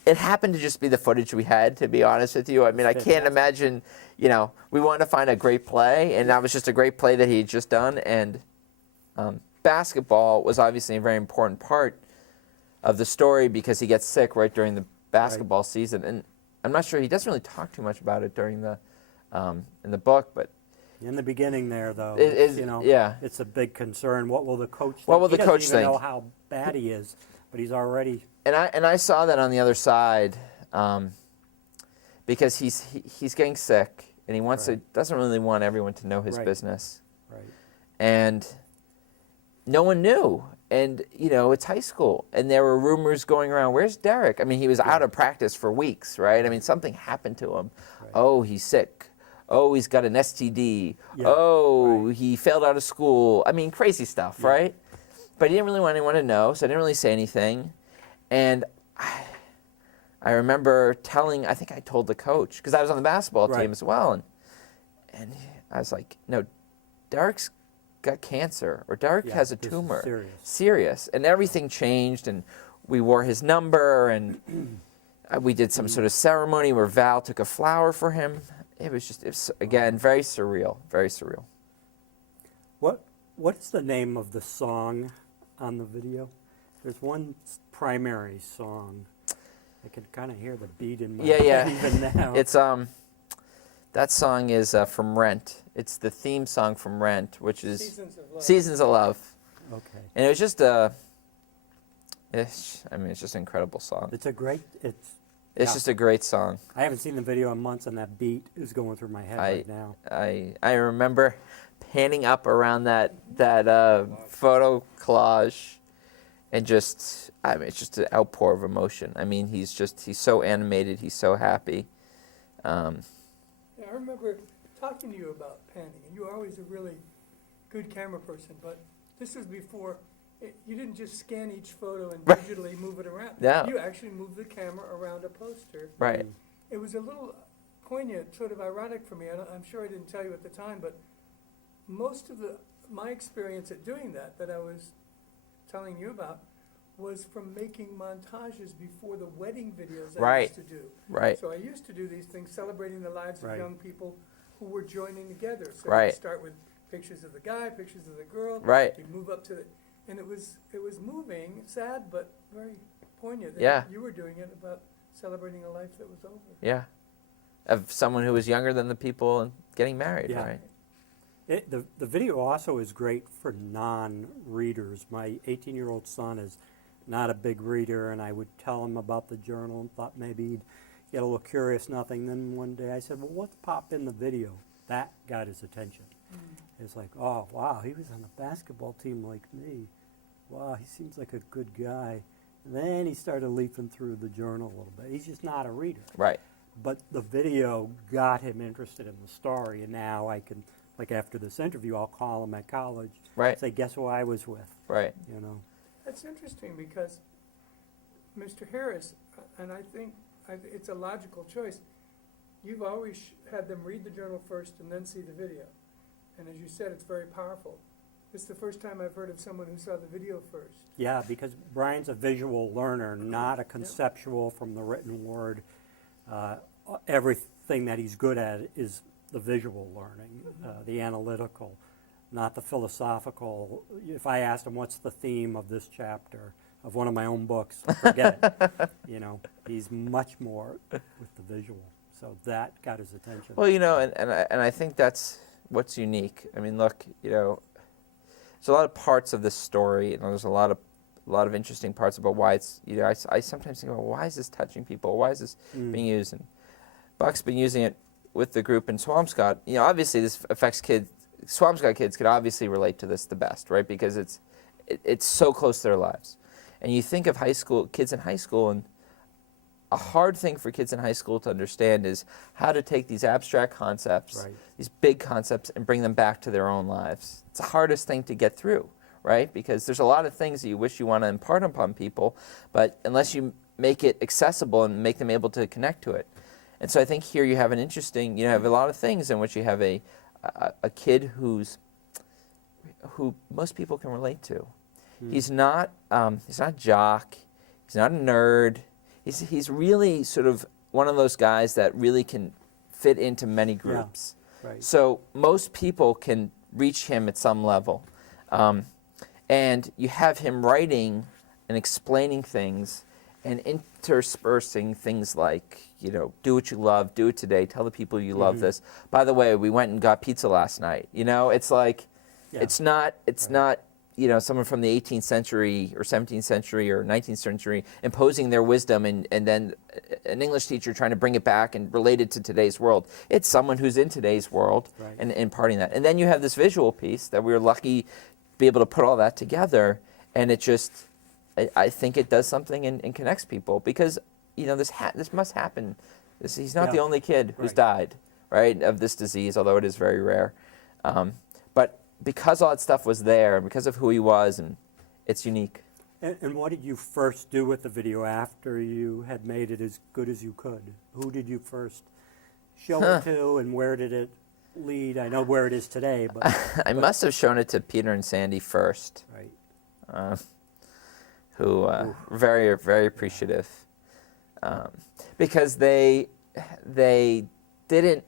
it happened to just be the footage we had. To be honest with you, I mean, I can't imagine. We wanted to find a great play, and that was just a great play that he had just done. And basketball was obviously a very important part of the story because he gets sick right during the basketball season, and I'm not sure he doesn't really talk too much about it during the in the book, but In the beginning there, though, yeah. it's a big concern. What will the coach think? What will the coach He doesn't even think? know how bad he is, but he's already... And I saw that on the other side because he's getting sick and he wants Right. doesn't really want everyone to know his Right. business, Right. and no one knew. And it's high school, and there were rumors going around. Where's Derek? I mean, he was out of practice for weeks, right? I mean, something happened to him. Right. Oh, he's sick. Oh, he's got an STD. Yeah. Oh, Right. he failed out of school. I mean, crazy stuff, Yeah. right? But he didn't really want anyone to know, so I didn't really say anything. And I remember I think I told the coach, because I was on the basketball Right. team as well, and I was like, no, Derek's got cancer, or Derek Yeah, has a this is tumor. serious. And everything changed, and we wore his number, and we did some sort of ceremony where Val took a flower for him. It was again, very surreal, very surreal. What is the name of the song on the video? There's one primary song. I can kind of hear the beat in my head even now. It's that song is from Rent. It's the theme song from Rent, which is Seasons of Love. Okay. And it was just it's just an incredible song. It's a great... It's yeah. just a great song. I haven't seen the video in months, and that beat is going through my head right now. I remember panning up around that photo collage, and it's just an outpour of emotion. I mean, he's so animated, he's so happy. Yeah, I remember talking to you about panning, and you were always a really good camera person, but this was before, you didn't just scan each photo and Right. digitally move it around. No. You actually moved the camera around a poster. Right. It was a little poignant, sort of ironic for me. I'm sure I didn't tell you at the time, but most of my experience at doing that I was telling you about was from making montages before the wedding videos I Right. used to do. Right. So I used to do these things celebrating the lives of Right. young people who were joining together. So Right. you'd start with pictures of the guy, pictures of the girl. Right. You'd move up to the, and it was moving, sad, but very poignant. that Yeah. You were doing it about celebrating a life that was over. Yeah. Of someone who was younger than the people and getting married, Yeah. right? The video also is great for non-readers. My 18-year-old son is not a big reader, and I would tell him about the journal and thought maybe he'd get a little curious, nothing. Then one day I said, well, what's pop in the video? That got his attention. It's like, oh, wow, he was on the basketball team like me. Wow, he seems like a good guy. And then he started leafing through the journal a little bit. He's just not a reader. Right. But the video got him interested in the story, and now I can, like after this interview, I'll call him at college, Right. say, guess who I was with, Right. you know. That's interesting because Mr. Harris, and I think it's a logical choice, you've always had them read the journal first and then see the video. And as you said, it's very powerful. It's the first time I've heard of someone who saw the video first. Yeah, because Brian's a visual learner, not a conceptual from the written word. Everything that he's good at is the visual learning, the analytical, not the philosophical. If I asked him what's the theme of this chapter of one of my own books, forget it. You know, he's much more with the visual. So that got his attention. Well, you know, and I think that's what's unique. I mean, look, you know, there's a lot of parts of this story, and there's a lot of interesting parts about why it's, you know, I sometimes think about, why is this touching people? Why is this being used? And Buck's been using it with the group in Swampscott. You know, obviously this affects kids. Swampscott kids could obviously relate to this the best, right? Because it's so close to their lives. And you think of high school, kids in high school, and a hard thing for kids in high school to understand is how to take these abstract concepts, Right. these big concepts, and bring them back to their own lives. It's the hardest thing to get through, right? Because there's a lot of things that you wish you want to impart upon people, but unless you make it accessible and make them able to connect to it. And so I think here you have an interesting, you know, have a lot of things in which you have a kid who most people can relate to. He's not jock, he's not a nerd. He's really sort of one of those guys that really can fit into many groups. Yeah, right. So most people can reach him at some level. And you have him writing and explaining things and interspersing things like, you know, do what you love, do it today, tell the people you love this. By the way, we went and got pizza last night. You know, it's like, it's not, you know, someone from the 18th century or 17th century or 19th century imposing their wisdom and then an English teacher trying to bring it back and relate it to today's world. It's someone who's in today's world and imparting that. And then you have this visual piece that we were lucky to be able to put all that together, and it just, I think it does something and connects people because, you know, this must happen. He's not the only kid who's died, right, of this disease, although it is very rare. But because all that stuff was there, and because of who he was, and it's unique. And what did you first do with the video after you had made it as good as you could? Who did you first show it to, and where did it lead? I know where it is today, but I must have shown it to Peter and Sandy first, right. Who were very, very appreciative, because they didn't.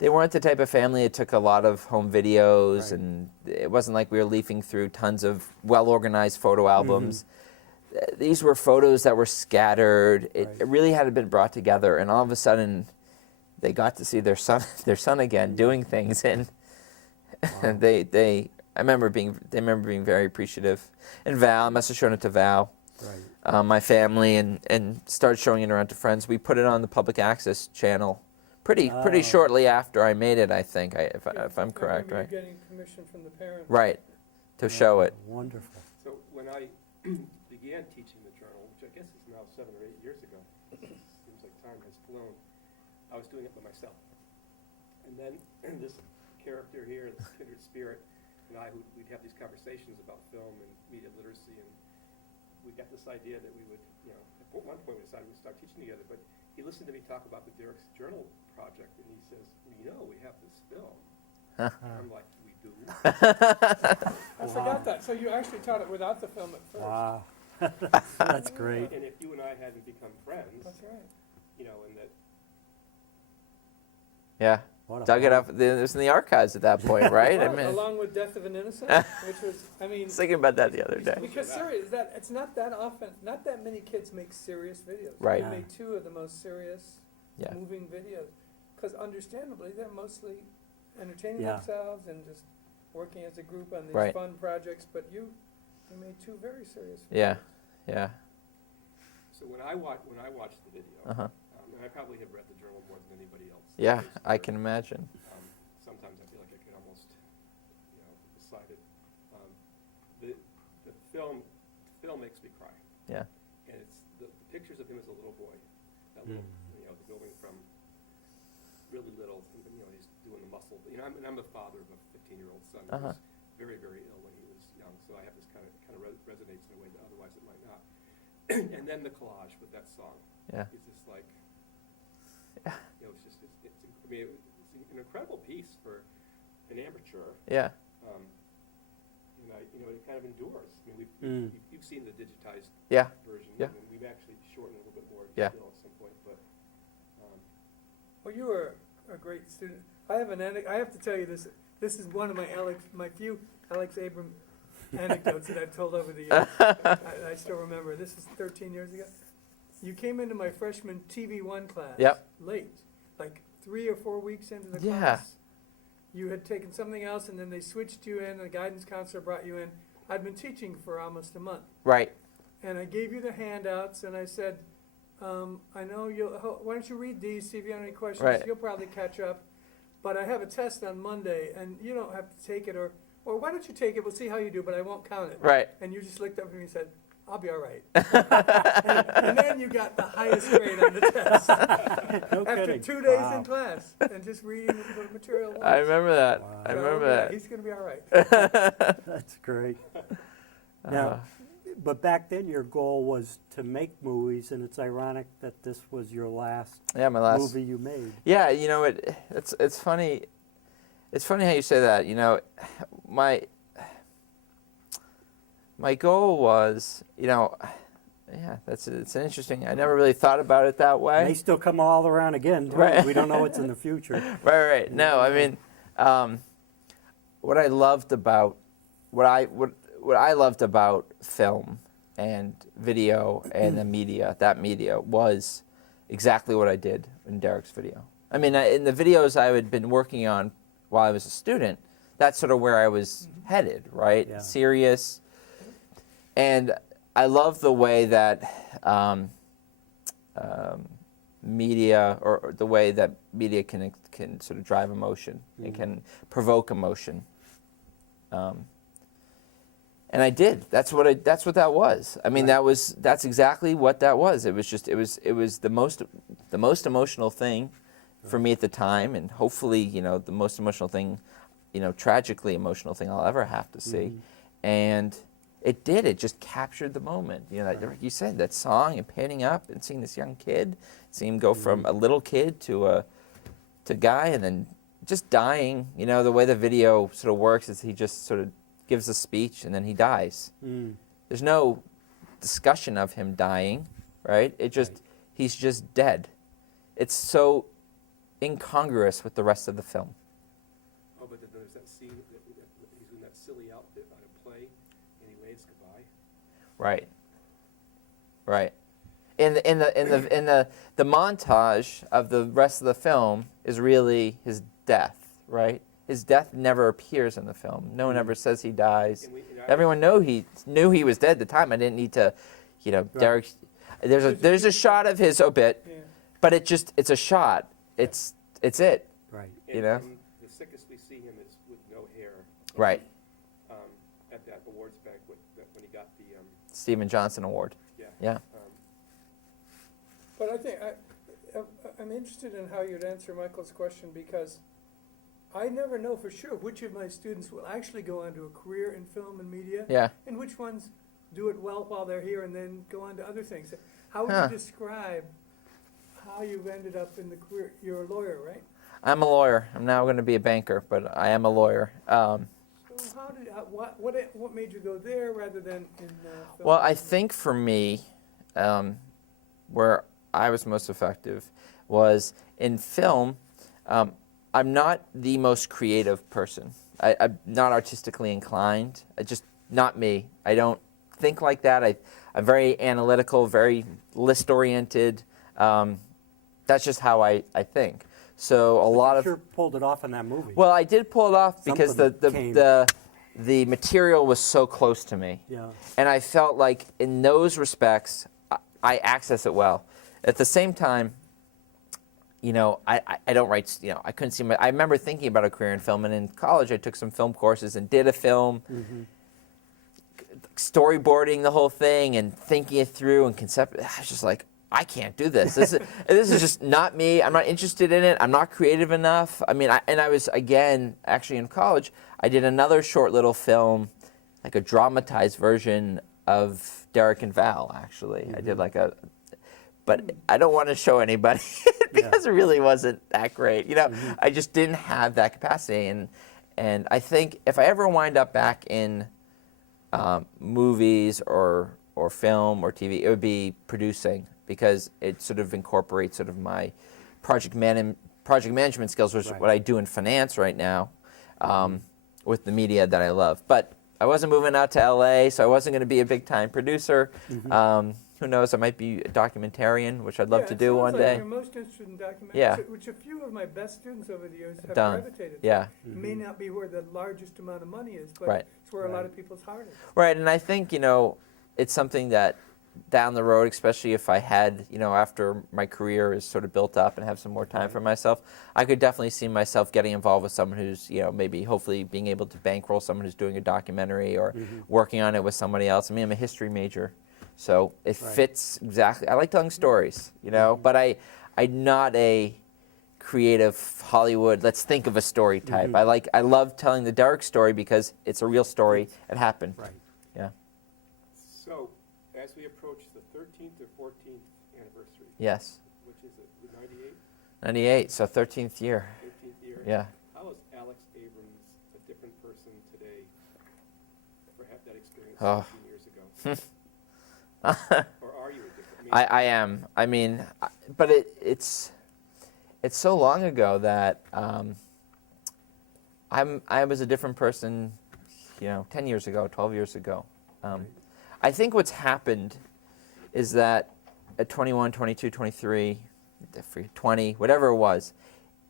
They weren't the type of family that took a lot of home videos, and it wasn't like we were leafing through tons of well-organized photo albums. These were photos that were scattered. It really hadn't been brought together, and all of a sudden, they got to see their son again doing things, and they remember being very appreciative. And Val, I must have shown it to Val, my family, and started showing it around to friends. We put it on the public access channel. Pretty shortly after I made it, I think, if I'm correct, right? Getting permission from the parents. Right, to show it. Wonderful. So when I began teaching the journal, which I guess is now 7 or 8 years ago, seems like time has flown, I was doing it by myself. And then this character here, this kindred spirit, and I, we'd have these conversations about film and media literacy, and we got this idea that we would, you know, at one point we decided we'd start teaching together, but he listened to me talk about the Derek's Journal project, and he says, well, you know, we have this film. I'm like, we do? I forgot that. So you actually taught it without the film at first. Wow. That's great. And if you and I hadn't become friends, That's right. you know, and that, Yeah, What a dug it fun- up. It was in the archives at that point, right? I mean, Along with Death of an Innocent, which was, I I mean, was thinking about that the other day. because serious, that it's not that often, not that many kids make serious videos. Right. We made 2 of the most serious Yeah. moving videos, because understandably they're mostly entertaining Yeah. themselves and just working as a group on these Right. fun projects. But you made 2 very serious videos. Yeah, yeah. so when I watched the video, Uh-huh. and I probably have read the journal more than anybody else. Yeah, because I can imagine. sometimes I feel like I could almost, you know, decide it. The film makes me cry. Yeah. And it's the pictures of him as a little boy, that little, you know, going from really little, you know, he's doing the muscle. You know, I'm the father of a 15-year-old son who was very, very ill when he was young, so I have this kind of resonates in a way that otherwise it might not. And then the collage with that song. Yeah. It's just like, you know, I mean, it's an incredible piece for an amateur. Yeah. it kind of endures. I mean, you've seen the digitized Yeah. version, Yeah. and we've actually shortened it a little bit more Yeah. still at some point, but, Well, you were a great student. I have to tell you this. This is one of my few Alex Abrahams anecdotes that I've told over the years. I still remember. This was 13 years ago. You came into my freshman TV1 class Yep. late, like 3 or 4 weeks into the Yeah. class. You had taken something else, and then they switched you in. The guidance counselor brought you in. I'd been teaching for almost a month. Right. And I gave you the handouts, and I said, I know why don't you read these, see if you have any questions. Right. You'll probably catch up. But I have a test on Monday, and you don't have to take it, or why don't you take it, we'll see how you do, but I won't count it. Right. And you just looked up at me and said, I'll be all right. and then you got the highest grade on the test. No After kidding. 2 days Wow. in class, and just reading the material once. I remember that. Wow. I So, remember yeah, that. He's going to be all right. That's great. Now, but back then your goal was to make movies, and it's ironic that this was your last Yeah, my last movie you made. Yeah, you know, it's funny. It's funny how you say that. You know, my goal was, yeah, it's an interesting. I never really thought about it that May way. still come all around again. Too. Right. We don't know what's in the future. Right. No, I mean, what I loved about what I loved about film and video and that media was exactly what I did in Derek's video. I mean, in the videos I had been working on while I was a student, that's sort of where I was headed, right? Yeah. Serious. And I love the way that media, or the way that media can sort of drive emotion and can provoke emotion. And I did. That's what that was. I mean, Right. that's exactly what that was. It was the most emotional thing for me at the time, and hopefully, the most emotional thing, tragically emotional thing I'll ever have to see. And it did. It just captured the moment. Like you said, that song and panning up and seeing this young kid, seeing him go from a little kid to guy, and then just dying. The way the video sort of works is he just sort of gives a speech and then he dies. There's no discussion of him dying, right? He's just dead. It's so incongruous with the rest of the film. oh, but then there's that scene that he's in that silly outfit on a play, and he waves goodbye. Right. Right. In the montage of the rest of the film is really his death, right? His death never appears in the film. No one ever says he dies. And Everyone knew he was dead at the time. I didn't need to, Derek. There's a shot of his obit, Yeah. but it's a shot. It's it. Right. You know? And the sickest we see him is with no hair. Right. At that awards banquet when he got the Stephen Johnson Award. Yeah. But I think I'm interested in how you'd answer Michael's question, because I never know for sure which of my students will actually go on to a career in film and media, Yeah. and which ones do it well while they're here and then go on to other things. How would Huh. you describe how you've ended up in the career? You're a lawyer, right? I'm a lawyer. I'm now going to be a banker, but I am a lawyer. So what made you go there rather than in film? Well, I think for me, where I was most effective was in film. I'm not the most creative person. I'm not artistically inclined. Just not me. I don't think like that. I'm very analytical, very list-oriented. That's just how I think. So a lot you of sure pulled it off in that movie. well, I did pull it off because Something the material was so close to me. Yeah. And I felt like in those respects, I access it well. At the same time, I don't write, I couldn't see I remember thinking about a career in film, and in college I took some film courses and did a film, storyboarding the whole thing and thinking it through and I was just like, I can't do this. This is just not me. I'm not interested in it. I'm not creative enough. I mean, I was, again, actually in college, I did another short little film, like a dramatized version of Derek and Val, actually. I did but I don't want to show anybody because it really wasn't that great. I just didn't have that capacity. And I think if I ever wind up back in movies or film or TV. It would be producing, because it sort of incorporates sort of my project management skills, which is Right. what I do in finance right now, with the media that I love. But I wasn't moving out to LA, so I wasn't going to be a big time producer. Who knows? I might be a documentarian, which I'd love to do one Like day. you're most interested in documentaries, Yeah. which a few of my best students over the years have Done. gravitated. Yeah. It may not be where the largest amount of money is, but Right. it's where a lot Right. of people's heart is. Right, and I think, it's something that down the road, especially if I had, after my career is sort of built up and have some more time for myself, I could definitely see myself getting involved with someone who's, maybe hopefully being able to bankroll someone who's doing a documentary or working on it with somebody else. I mean, I'm a history major, so it Right. fits exactly. I like telling stories, but I'm not a creative Hollywood, let's think of a story type. I love telling the Derek story because it's a real story. It happened. Right. Yeah. So, as we approach the 13th or 14th anniversary, Yes. which is it, 98, 98, so 13th year. 13th year? Yeah. How is Alex Abrahms a different person today for that experience Oh. 15 years ago? Or are you a different? I am. I mean, but it's so long ago that I was a different person, 10 years ago, 12 years ago. I think what's happened is that at 21, 22, 23, 20, whatever it was,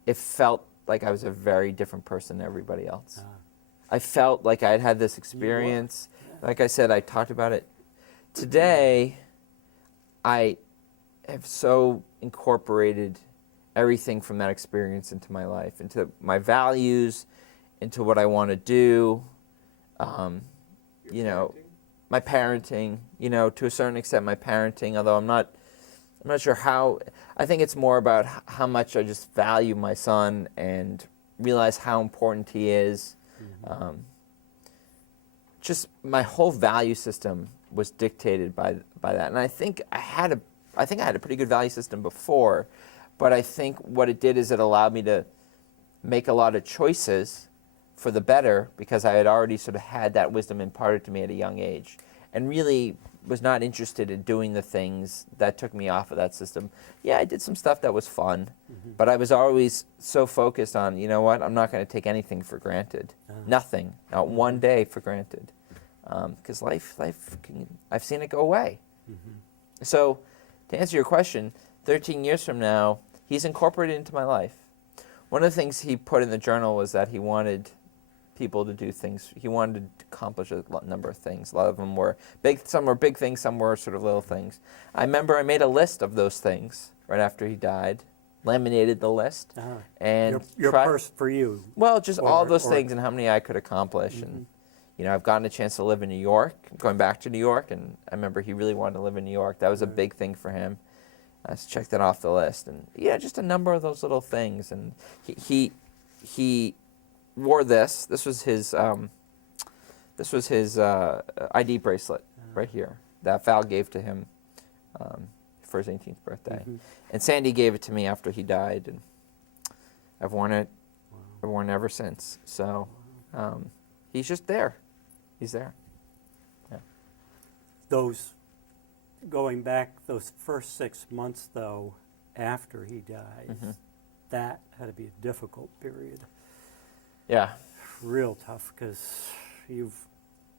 it felt like I was a very different person than everybody else. I felt like I had this experience. Like I said, I talked about it. Today, I have so incorporated everything from that experience into my life, into my values, into what I want to do, Your my parenting, to a certain extent my parenting, although I'm not sure how. I think it's more about how much I just value my son and realize how important he is. Just my whole value system was dictated by that, and I think I had a pretty good value system before, but I think what it did is it allowed me to make a lot of choices for the better, because I had already sort of had that wisdom imparted to me at a young age, and really was not interested in doing the things that took me off of that system. Yeah, I did some stuff that was fun, but I was always so focused on, I'm not going to take anything for granted. Nothing, not one day for granted. Because life I've seen it go away. So, to answer your question, 13 years from now, he's incorporated into my life. One of the things he put in the journal was that he wanted people to do things. He wanted to accomplish a number of things. A lot of them were big. Some were big things. Some were sort of little things. I remember I made a list of those things right after he died, laminated the list, and Your purse for you. well, just all Or- those or- things and how many I could accomplish. And I've gotten a chance to live in New York, going back to New York, and I remember he really wanted to live in New York. That was a big thing for him. I just checked that off the list, and just a number of those little things. And he wore this. This was his ID bracelet right here that Val gave to him for his 18th birthday, and Sandy gave it to me after he died, and I've worn it. I've worn it ever since. So he's just there. He's there. Those, going back those first 6 months, though, after he died, that had to be a difficult period. Yeah. Real tough, because you've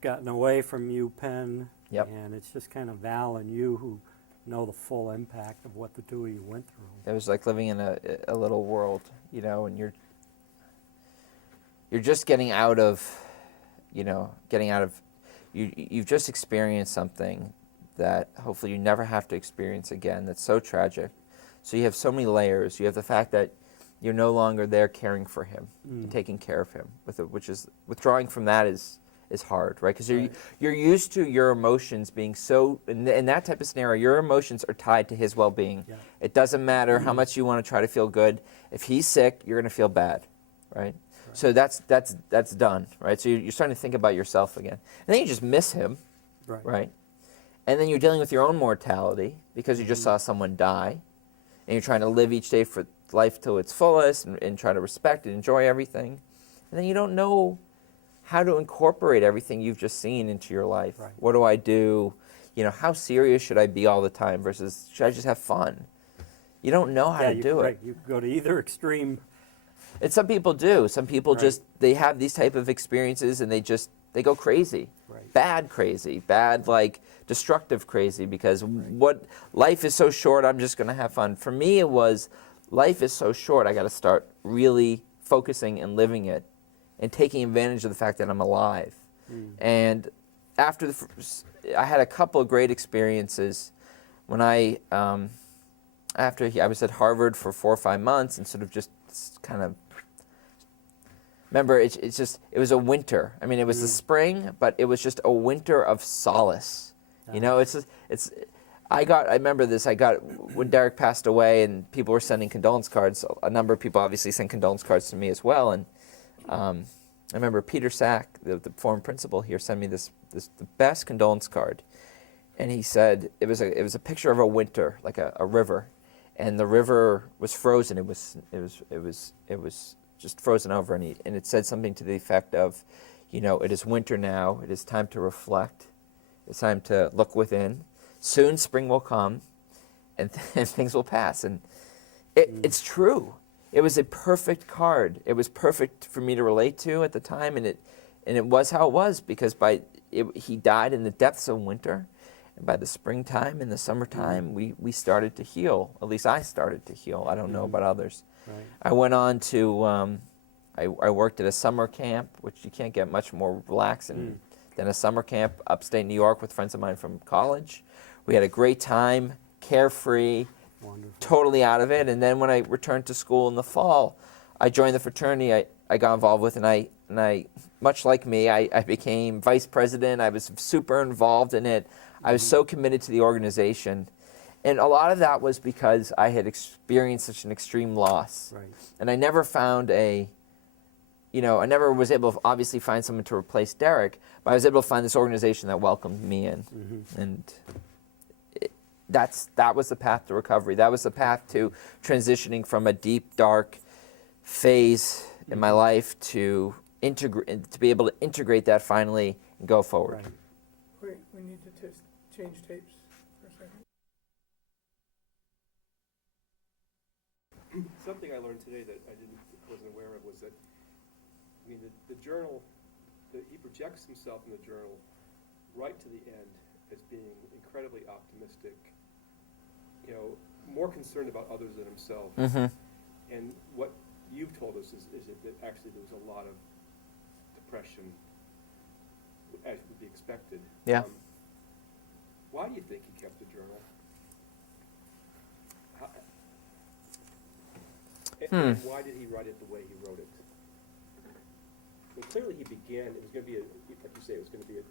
gotten away from UPenn, Yep. and it's just kind of Val and you who know the full impact of what the two of you went through. It was like living in a little world, and you're just getting out of, you've just experienced something that hopefully you never have to experience again. That's so tragic. So you have so many layers. You have the fact that you're no longer there caring for him and taking care of him, which is withdrawing from that is hard, right? Because you're used to your emotions being so in that type of scenario. Your emotions are tied to his well-being. Yeah. It doesn't matter how much you want to try to feel good. If he's sick, you're going to feel bad, right? So that's done, right? So you're starting to think about yourself again, and then you just miss him, right? And then you're dealing with your own mortality because you just saw someone die, and you're trying to live each day for life to its fullest and try to respect and enjoy everything. And then you don't know how to incorporate everything you've just seen into your life. Right. What do I do? You know, how serious should I be all the time versus should I just have fun? You don't know how to you, do right, it. you go to either extreme. And some people do. Some people Right. just, they have these type of experiences and they go crazy. Right. Bad crazy, bad like destructive crazy because what life is so short, I'm just going to have fun. For me, it was life is so short, I got to start really focusing and living it and taking advantage of the fact that I'm alive. And after I had a couple of great experiences when after I was at Harvard for 4 or 5 months and sort of just kind of remember it was a winter. I mean, it was the spring, but it was just a winter of solace. You know, I remember this. I got when Derek passed away, and people were sending condolence cards. A number of people obviously sent condolence cards to me as well. And I remember Peter Sack, the former principal here, sent me the best condolence card, and he said it was a picture of a winter, like a river, and the river was frozen. It was just frozen over, and it said something to the effect of, you know, it is winter now. It is time to reflect. It's time to look within. Soon spring will come, and things will pass. And it's true. It was a perfect card. It was perfect for me to relate to at the time, and it was how it was because he died in the depths of winter, and by the springtime and the summertime, we started to heal. At least I started to heal. I don't know about others. Right. I went on to I worked at a summer camp, which you can't get much more relaxing than a summer camp upstate New York with friends of mine from college. We had a great time, carefree, Wonderful. totally out of it. And then when I returned to school in the fall, I joined the fraternity I got involved with, and I much like me, I became vice president. I was super involved in it. I was so committed to the organization. And a lot of that was because I had experienced such an extreme loss. Right. And I never found I never was able to obviously find someone to replace Derek, but I was able to find this organization that welcomed me in. And that was the path to recovery. That was the path to transitioning from a deep, dark phase in my life to be able to integrate that finally and go forward. Right. Wait, we need to change tapes for a second. Something I learned today that I wasn't aware of was that, I mean, the journal, he projects himself in the journal right to the end as being incredibly optimistic, you know, more concerned about others than himself. And what you've told us is that actually there was a lot of depression, as would be expected. Yeah. Why do you think he kept the journal? And why did he write it the way he wrote it? Well, clearly he began, it was going to be, like you say, it was going to be a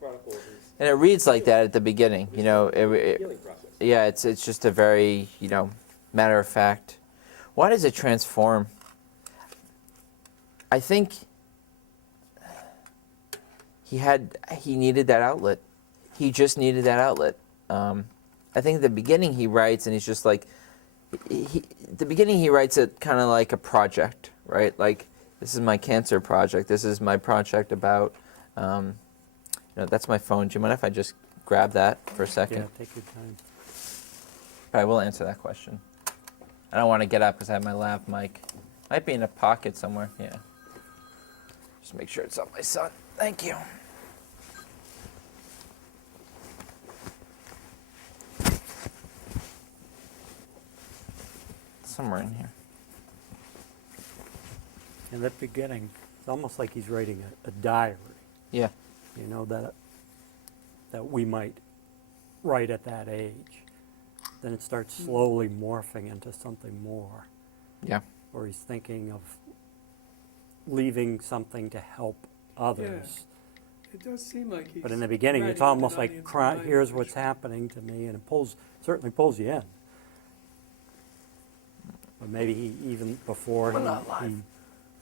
chronicle of his And it reads like that at the beginning, you know. healing process. Yeah, it's just a very, you know, matter of fact. Why does it transform? I think he needed that outlet. He just needed that outlet. I think at the beginning he writes, and he's just like, at the beginning he writes it kind of like a project, right? Like, this is my cancer project. This is my project about, you know, that's my phone. Do you mind if I just grab that for a second? Yeah, take your time. But I will answer that question. I don't want to get up because I have my lav mic. Might be in a pocket somewhere. Yeah. Just make sure it's on my son. Thank you. Somewhere in here. In that beginning, it's almost like he's writing a diary, Yeah. you know, that we might write at that age. Then it starts slowly morphing into something more, Yeah. where he's thinking of leaving something to help others. It does seem like he's. But in the beginning, it's writing with almost an like, audience in mind, here's for what's sure. happening to me, and it certainly pulls you in. But maybe he, even before We're not live. he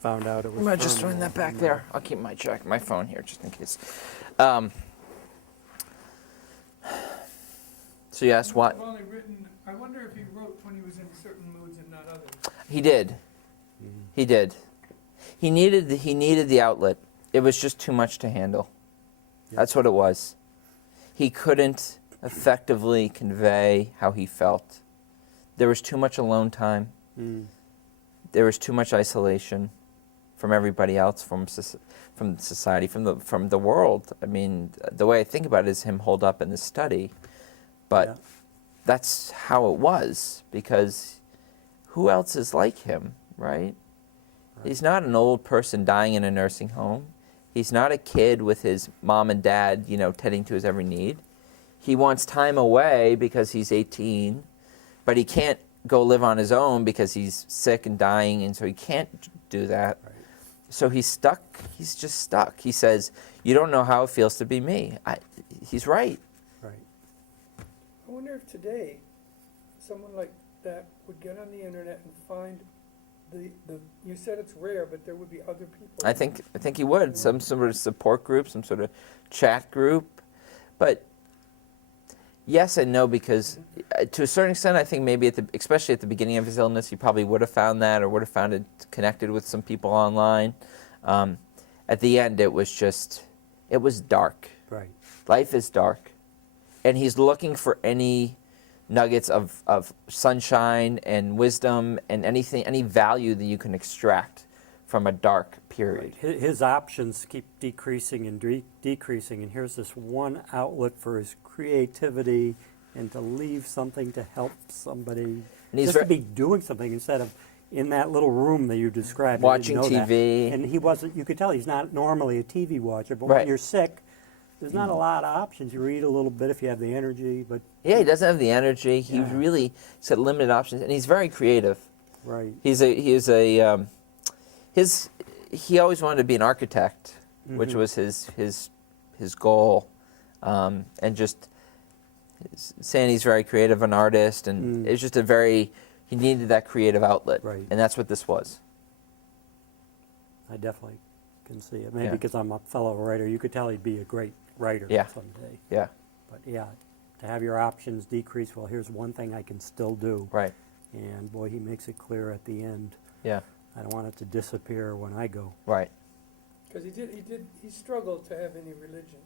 found out it was I'm going to just terminal, throw that back he there. I'll keep my phone here just in case. So you asked why. I've only written, I wonder if he wrote when he was in certain moods and not others. He did. He did. He needed the outlet. it was just too much to handle. Yeah. That's what it was. He couldn't effectively convey how he felt. There was too much alone time. Mm. There was too much isolation from everybody else, from society, from the world. I mean, the way I think about it is him holed up in the study, but Yeah. that's how it was, because who else is like him, right? He's not an old person dying in a nursing home. He's not a kid with his mom and dad, tending to his every need. He wants time away because he's 18, but he can't go live on his own because he's sick and dying, and so he can't do that. Right. So he's stuck. He's just stuck. He says, "You don't know how it feels to be me." He's right. Right. I wonder if today, someone like that would get on the internet and find you said it's rare, but there would be other people. I think he would. Some sort of support group, some sort of chat group. But yes and no, because to a certain extent, I think maybe especially at the beginning of his illness, he probably would have found that, or would have found it connected with some people online. At the end, it was dark. Right. Life is dark. And he's looking for any nuggets of sunshine and wisdom and any value that you can extract from a dark period. Right. His options keep decreasing and decreasing, and here's this one outlet for his creativity and to leave something to help somebody, And he's just to be doing something instead of in that little room that you described. I didn't watching know that. TV. And he wasn't, you could tell he's not normally a TV watcher, but Right. when you're sick, there's not a lot of options. You read a little bit if you have the energy, but Yeah, he doesn't have the energy. He Yeah. really said limited options, and he's very creative. right. He always wanted to be an architect, which Mhm. was his goal, and just saying he's very creative, an artist, and it's just he needed that creative outlet, Right. and that's what this was. I definitely can see it. Maybe Yeah. because I'm a fellow writer, you could tell he'd be a great writer Yeah. someday. Yeah, But yeah, to have your options decrease, well, here's one thing I can still do. right. And boy, he makes it clear at the end. Yeah, I don't want it to disappear when I go. right. Because he struggled to have any religion.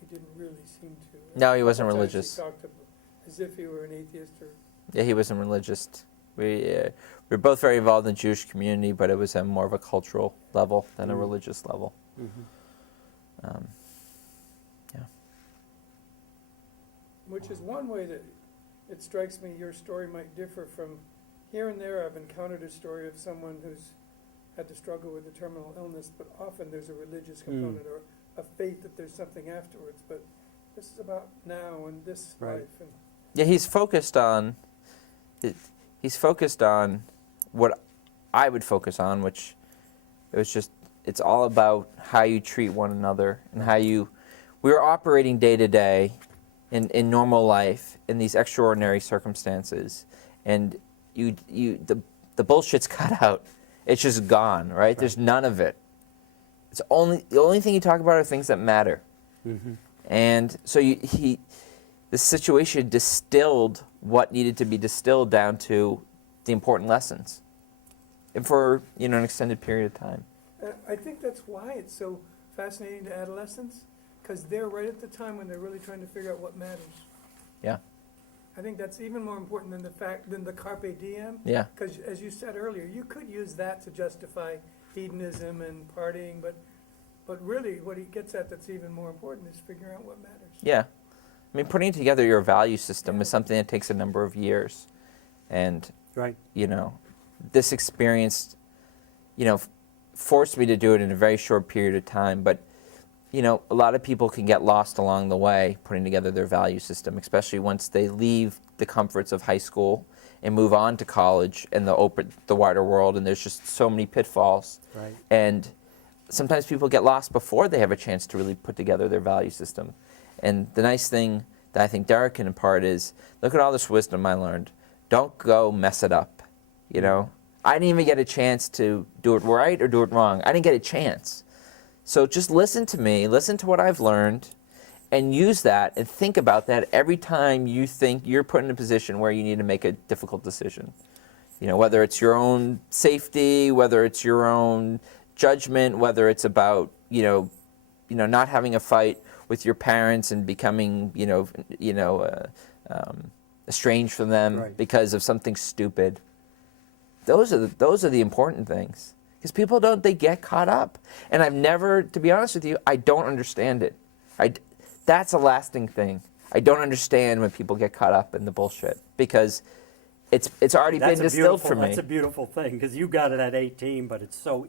He didn't really seem to. No, he wasn't Sometimes religious. He talked as if he were an atheist or. Yeah, he wasn't religious. We were both very involved in the Jewish community, but it was at more of a cultural level than a religious level. Mm-hmm. Yeah. Which is one way that it strikes me your story might differ from, here and there I've encountered a story of someone who's had to struggle with a terminal illness, but often there's a religious component or a faith that there's something afterwards, but this is about now and this Right. life. And Yeah, he's focused on what I would focus on, which it's all about how you treat one another and how we're operating day to day in normal life in these extraordinary circumstances, and the bullshit's cut out. It's just gone, right? There's none of it. The only thing you talk about are things that matter. Mm-hmm. And so the situation distilled what needed to be distilled down to the important lessons, and for an extended period of time. I think that's why it's so fascinating to adolescents, because they're right at the time when they're really trying to figure out what matters. Yeah. I think that's even more important than the carpe diem. Yeah. Because as you said earlier, you could use that to justify hedonism and partying, but really what he gets at that's even more important is figuring out what matters. Yeah. I mean, putting together your value system is something that takes a number of years, and Right. this experience, forced me to do it in a very short period of time. But, a lot of people can get lost along the way putting together their value system, especially once they leave the comforts of high school and move on to college and the wider world. And there's just so many pitfalls. Right. And sometimes people get lost before they have a chance to really put together their value system. And the nice thing that I think Derek can impart is, look at all this wisdom I learned. Don't go mess it up, I didn't even get a chance to do it right or do it wrong. I didn't get a chance. So just listen to me, listen to what I've learned, and use that and think about that every time you think you're put in a position where you need to make a difficult decision. Whether it's your own safety, whether it's your own judgment, whether it's about not having a fight with your parents and becoming estranged from them Right. because of something stupid. Those are the important things, because people they get caught up, and I've never, to be honest with you, I don't understand it. That's a lasting thing. I don't understand when people get caught up in the bullshit, because it's already been distilled for me. That's a beautiful thing, because you got it at 18, but it's so.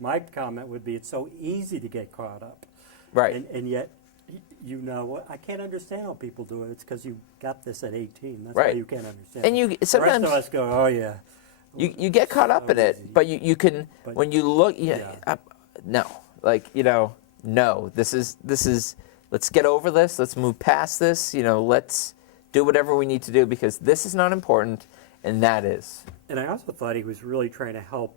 My comment would be, it's so easy to get caught up, Right. And yet, I can't understand how people do it. It's because you got this at 18. That's Right. why you can't understand. And it. you The sometimes rest of us go, oh yeah. you get caught up in it, easy. but you can, But- when you look, Yeah. no, no, this is, let's get over this, let's move past this, let's do whatever we need to do, because this is not important, and that is. And I also thought he was really trying to help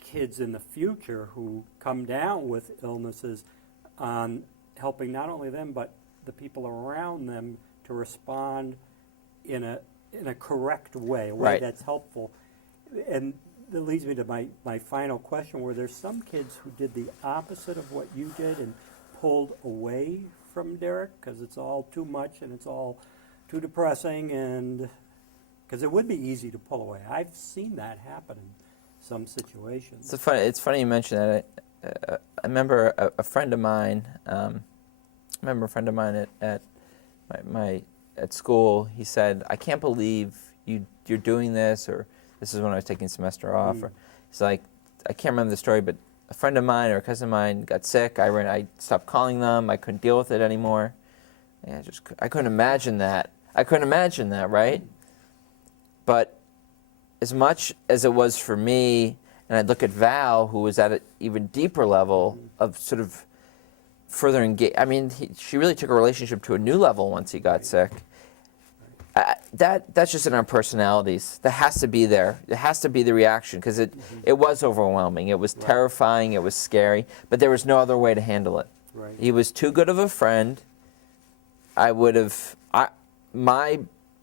kids in the future who come down with illnesses on helping not only them, but the people around them to respond in a correct way, a way Right. that's helpful. And that leads me to my final question, where there's some kids who did the opposite of what you did and pulled away from Derek because it's all too much and it's all too depressing, and because it would be easy to pull away. I've seen that happen in some situations. It's funny you mention that. I remember a friend of mine. At at school. He said, "I can't believe you're doing this," or this is when I was taking a semester off. Or he's like, I can't remember the story, but a friend of mine or a cousin of mine got sick. I stopped calling them. I couldn't deal with it anymore. And I couldn't imagine that. Right? But as much as it was for me, and I'd look at Val, who was at an even deeper level of sort of further engage. I mean, she really took a relationship to a new level once he got sick. That's just in our personalities. That has to be there. It has to be the reaction, because it was overwhelming. It was terrifying. It was scary. But there was no other way to handle it. Right. He was too good of a friend. My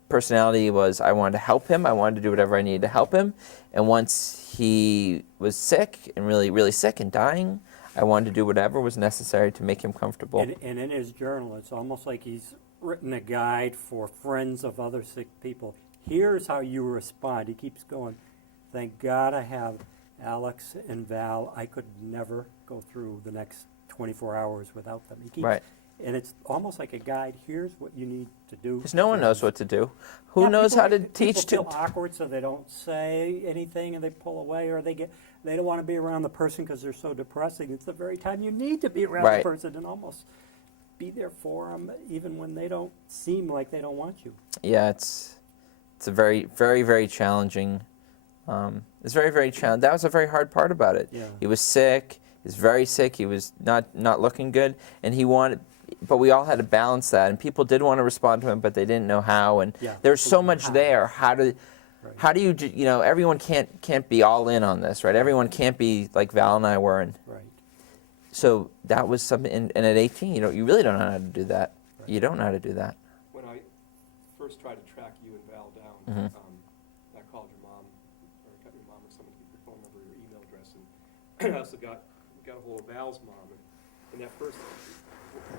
personality was, I wanted to help him. I wanted to do whatever I needed to help him. And once he was sick and really, really sick and dying, I wanted to do whatever was necessary to make him comfortable. And in his journal, it's almost like he's written a guide for friends of other sick people. Here's how you respond. He keeps going. Thank God I have Alex and Val. I could never go through the next 24 hours without them. He keeps, Right. And it's almost like a guide. Here's what you need to do. Because no one knows what to do. Who Yeah, knows people- how to people teach feel awkward, so they don't say anything and they pull away, or they don't want to be around the person because they're so depressing. It's the very time you need to be around Right. the person and almost be there for them, even when they don't seem like they don't want you. Yeah, it's a very, very, very challenging. It's very, very challenging. That was a very hard part about it. Yeah. He was sick. He was very sick. He was not looking good, and he wanted. But we all had to balance that, and people did want to respond to him, but they didn't know how. And Yeah. there's so much How. there. How do you everyone can't be all in on this, right? Everyone can't be like Val and I were, and Right. so that was something. And at 18, you really don't know how to do that. Right. You don't know how to do that. When I first tried to track you and Val down, Mhm. I called your mom, or got your mom or someone to get your phone number or your email address, and I also got a hold of Val's mom. And that first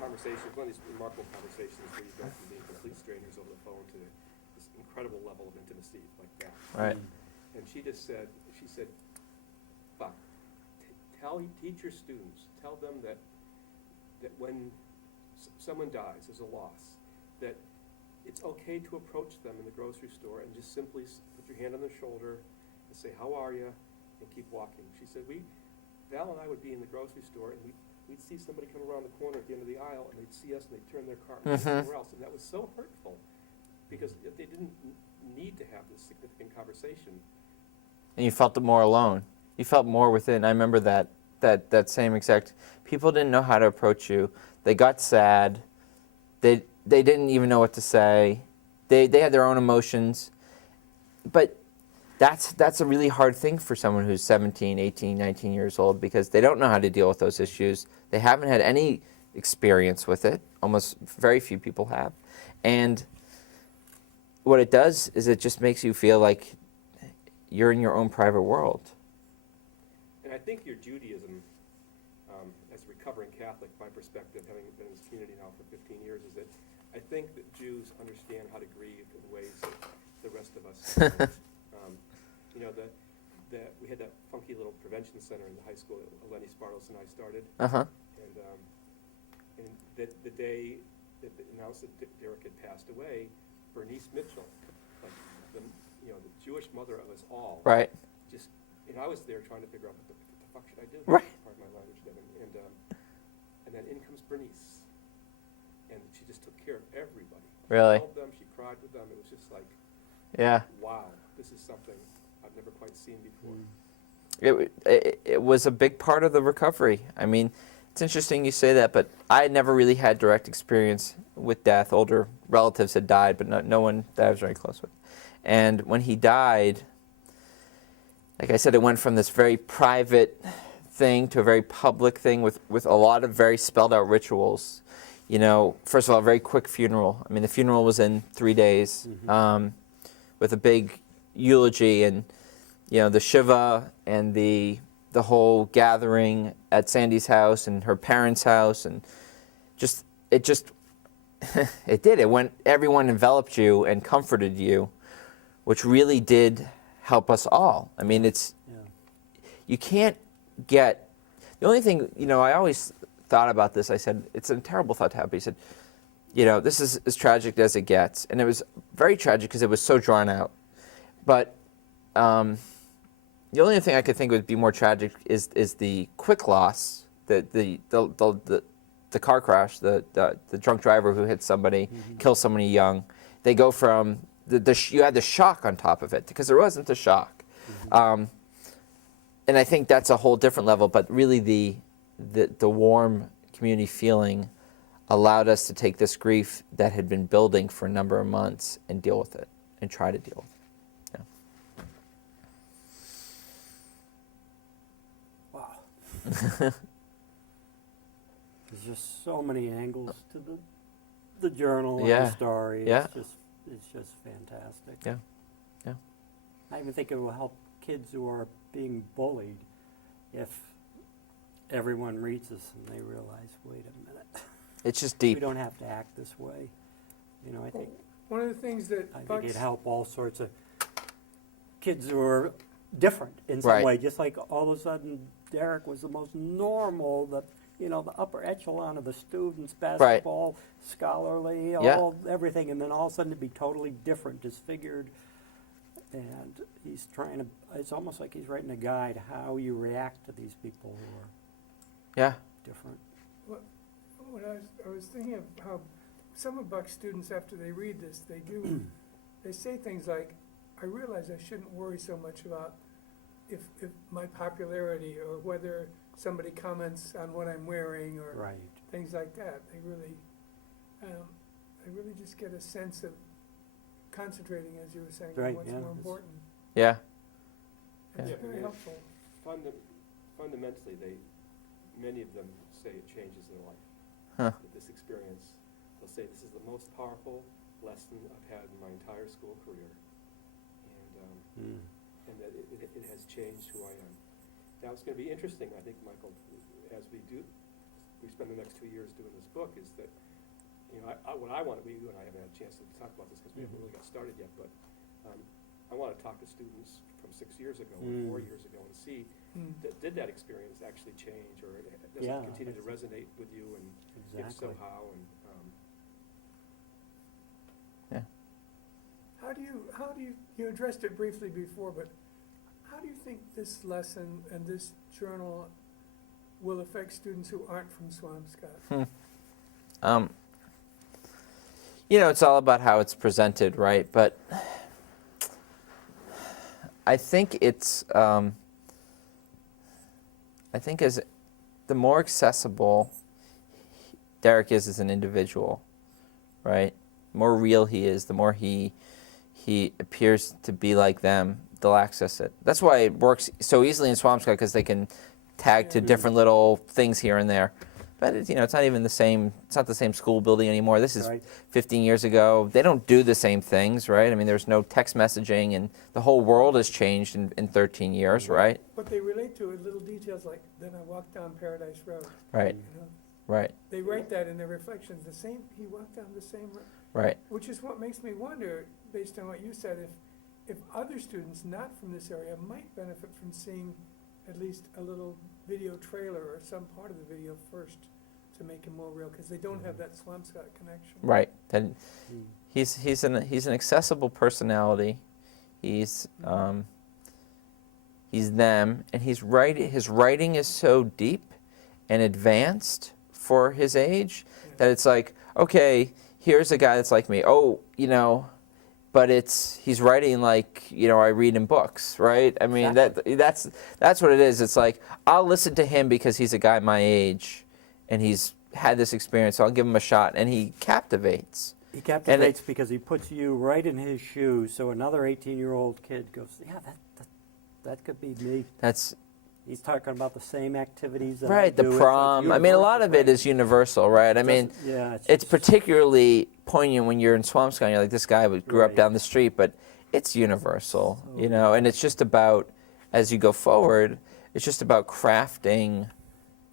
conversation, one of these remarkable conversations where you go from being complete strangers over the phone to this incredible level of intimacy like that. Right. And she said, Buck, teach your students, tell them that when someone dies, there's a loss, that it's okay to approach them in the grocery store and just simply put your hand on their shoulder and say, how are you, and keep walking. She said, Val and I would be in the grocery store, and we'd see somebody come around the corner at the end of the aisle, and they'd see us, and they'd turn their car and go somewhere else. And that was so hurtful, because they didn't need to have this significant conversation. And you felt more alone. You felt more within. I remember that same exact. People didn't know how to approach you. They got sad. They didn't even know what to say. They had their own emotions. But that's a really hard thing for someone who's 17, 18, 19 years old, because they don't know how to deal with those issues. They haven't had any experience with it. Almost very few people have. And what it does is it just makes you feel like you're in your own private world. And I think your Judaism, as a recovering Catholic, my perspective, having been in this community now for 15 years, is that I think that Jews understand how to grieve in ways that the rest of us don't. You know, we had that funky little prevention center in the high school that Lenny Spartos and I started. Uh-huh. And the day that they announced that Derek had passed away, Bernice Mitchell, like the Jewish mother of us all, Right. just, I was there trying to figure out what the fuck should I do? Right. Pardon my language, Devin. And then in comes Bernice, and she just took care of everybody. Really? She held them, she cried with them. It was just like, Yeah. wow, this is something I've never quite seen before. It was a big part of the recovery. I mean, it's interesting you say that, but I never really had direct experience with death. Older relatives had died, but no one that I was very close with. And when he died, like I said, it went from this very private thing to a very public thing with a lot of very spelled out rituals. You know, first of all, a very quick funeral. I mean, the funeral was in 3 days, with a big eulogy and, the Shiva and the whole gathering at Sandy's house and her parents' house, and it did. Everyone enveloped you and comforted you, which really did help us all. I mean, you can't get, the only thing, I always thought about this. I said, it's a terrible thought to have, but he said, this is as tragic as it gets. And it was very tragic because it was so drawn out. But the only thing I could think would be more tragic is the quick loss, the car crash, the drunk driver who hit somebody, kills somebody young. They go from, you had the shock on top of it, because there wasn't the shock. And I think that's a whole different level, but really the warm community feeling allowed us to take this grief that had been building for a number of months and deal with it, and try to deal with it. Wow. There's just so many angles to the journal and the story. Yeah. It's just fantastic. Yeah. Yeah. I even think it will help kids who are being bullied if everyone reads this and they realize, wait a minute. It's just deep. We don't have to act this way. I think One of the things that it'd help all sorts of kids who are different in some way. Just like all of a sudden Derek was the most normal, the upper echelon of the students, basketball, scholarly, everything, and then all of a sudden to be totally different, disfigured. And he's it's almost like he's writing a guide how you react to these people who are different. When I was thinking of how some of Buck's students, after they read this, they say things like, I realize I shouldn't worry so much about if my popularity or whether somebody comments on what I'm wearing or things like that. They really just get a sense of concentrating, as you were saying, on what's more important. Yeah. It's very helpful. Fundamentally, many of them say it changes their life. Huh. That this experience, they'll say, this is the most powerful lesson I've had in my entire school career. And that it has changed who I am. Now, it's going to be interesting, I think, Michael, as we spend the next 2 years doing this book, is that, what I want, you and I haven't had a chance to talk about this because we haven't really got started yet, but I want to talk to students from 6 years ago or 4 years ago and see, did that experience actually change, or does it continue to resonate with you, and if so, how? And How do you addressed it briefly before, but how do you think this lesson and this journal will affect students who aren't from Swampscott? It's all about how it's presented, right? But I think as the more accessible Derek is as an individual, right? The more real he is, the more he appears to be like them, they'll access it. That's why it works so easily in Swampscott, because they can tag to different little things here and there. but it's, it's not even the same. It's not the same school building anymore. This is Right. 15 years ago. They don't do the same things, right? I mean, there's no text messaging, and the whole world has changed in 13 years, right? What they relate to is little details like, then I walked down Paradise Road. Right, You know, right, they write that in their reflections, the same, he walked down the same road. right. Which is what makes me wonder, based on what you said, if other students not from this area might benefit from seeing at least a little video trailer or some part of the video first to make it more real, because they don't have that Swampscott connection. Right. And Mm. he's an accessible personality. He's them, and his writing is so deep and advanced for his age that it's like, okay, here's a guy that's like me. Oh, but he's writing like, I read in books, right? I mean, Exactly. that's what it is. It's like, I'll listen to him because he's a guy my age and he's had this experience, so I'll give him a shot, and he captivates. He captivates because he puts you right in his shoes, so another 18-year-old kid goes, yeah, that could be me. That's He's talking about the same activities that I right, the do. It's prom. I mean, a lot of it universal, is universal, right? I right? mean, Yeah, it's particularly poignant when you're in Swampscott and you're like, this guy grew up Right. down the street, but it's universal, So- and it's just about, as you go forward, it's just about crafting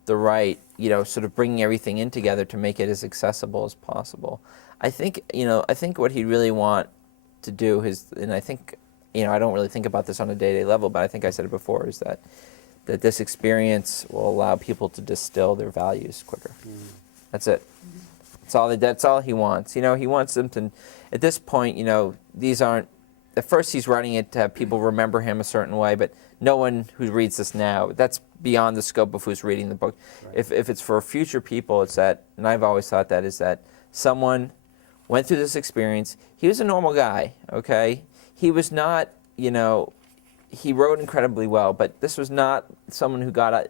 the right, sort of bringing everything in together to make it as accessible as possible. I think what he'd really want to do is, and I think, I don't really think about this on a day-to-day level, but I think I said it before, is that this experience will allow people to distill their values quicker. That's it. That's all he wants. He wants them to, at this point, these aren't, at first he's writing it to have people remember him a certain way, but no one who reads this now, that's beyond the scope of who's reading the book. Right. If it's for future people, it's that, and I've always thought that, is that someone went through this experience. He was a normal guy, okay? He was not, he wrote incredibly well, but this was not someone who got out.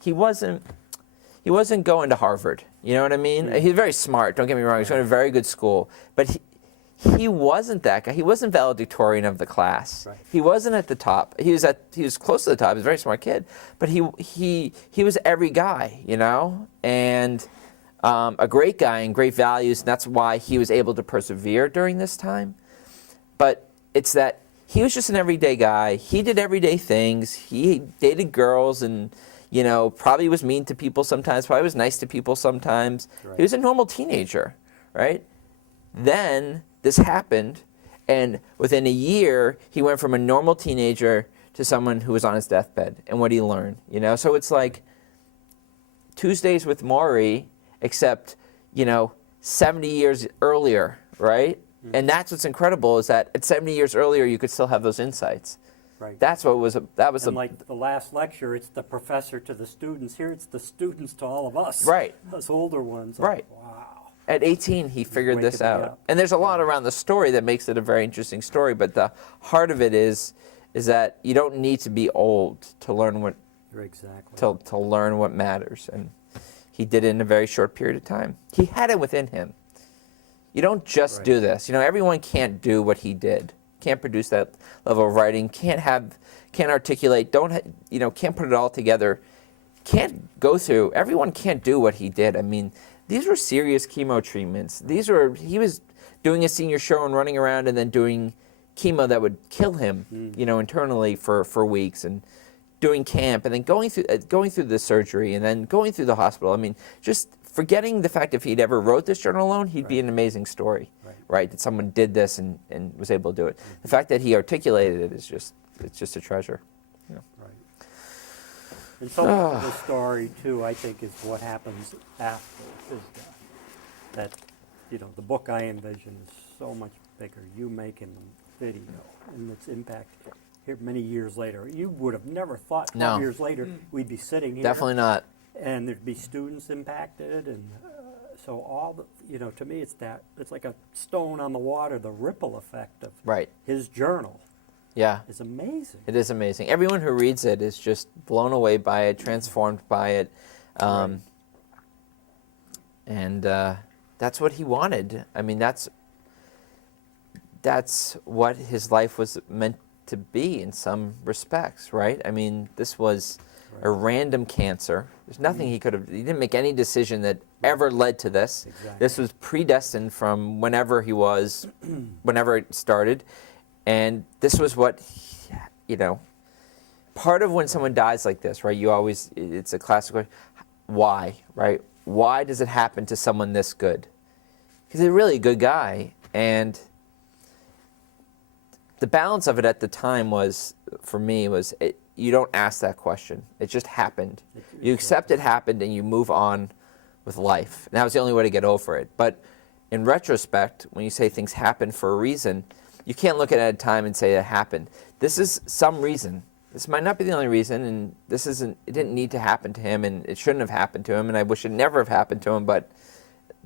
He wasn't going to Harvard. You know what I mean? He's very smart. Don't get me wrong. He's going to a very good school, but he wasn't that guy. He wasn't valedictorian of the class. Right. He wasn't at the top. He was close to the top. He was a very smart kid, but he was every guy, and a great guy and great values. And that's why he was able to persevere during this time. But it's that he was just an everyday guy. He did everyday things. He dated girls and, probably was mean to people sometimes, probably was nice to people sometimes. Right. He was a normal teenager, right? Then this happened, and within a year, he went from a normal teenager to someone who was on his deathbed. And what he learned, So it's like Tuesdays with Maury, except, 70 years earlier, right? And that's what's incredible, is that at 70 years earlier, you could still have those insights. Right. That was And like the last lecture, it's the professor to the students. Here, it's the students to all of us. Right. Us older ones. Right. Wow. At 18, he figured this waking me out. up. And there's a lot around the story that makes it a very interesting story, but the heart of it is that you don't need to be old to learn what You're exactly. to learn what matters. And he did it in a very short period of time. He had it within him. You don't just Right. do this. Everyone can't do what he did. Can't produce that level of writing. Can't articulate. Can't put it all together. Can't go through. Everyone can't do what he did. I mean, these were serious chemo treatments. He was doing a senior show and running around and then doing chemo that would kill him, internally for weeks, and doing camp, and then going through the surgery, and then going through the hospital. I mean, just forgetting the fact if he'd ever wrote this journal alone, he'd be an amazing story, right? That someone did this and was able to do it. The fact that he articulated it is just a treasure. Right. And some of the story, too, I think, is what happens after his death. That, the book I envision is so much bigger. You making the video and its impact here many years later. You would have never thought 12 No. years later we'd be sitting here. Definitely not. And there'd be students impacted, and so all the, to me, it's like a stone on the water. The ripple effect of Right. his journal Yeah. is amazing. It is amazing. Everyone who reads it is just blown away by it, transformed by it. Right. And that's what he wanted. I mean, that's what his life was meant to be in some respects, right? I mean, this was a random cancer. There's nothing he didn't make any decision that ever led to this. Exactly. This was predestined from whenever whenever it started. And this was what, part of when someone dies like this, right, it's a classic question, why, right? Why does it happen to someone this good? Because he's a really good guy. And the balance of it at the time for me, you don't ask that question. It just happened. You accept it happened and you move on with life. And that was the only way to get over it. But in retrospect, when you say things happen for a reason, you can't look at it at a time and say it happened. This is some reason. This might not be the only reason, and it didn't need to happen to him, and it shouldn't have happened to him, and I wish it never have happened to him, but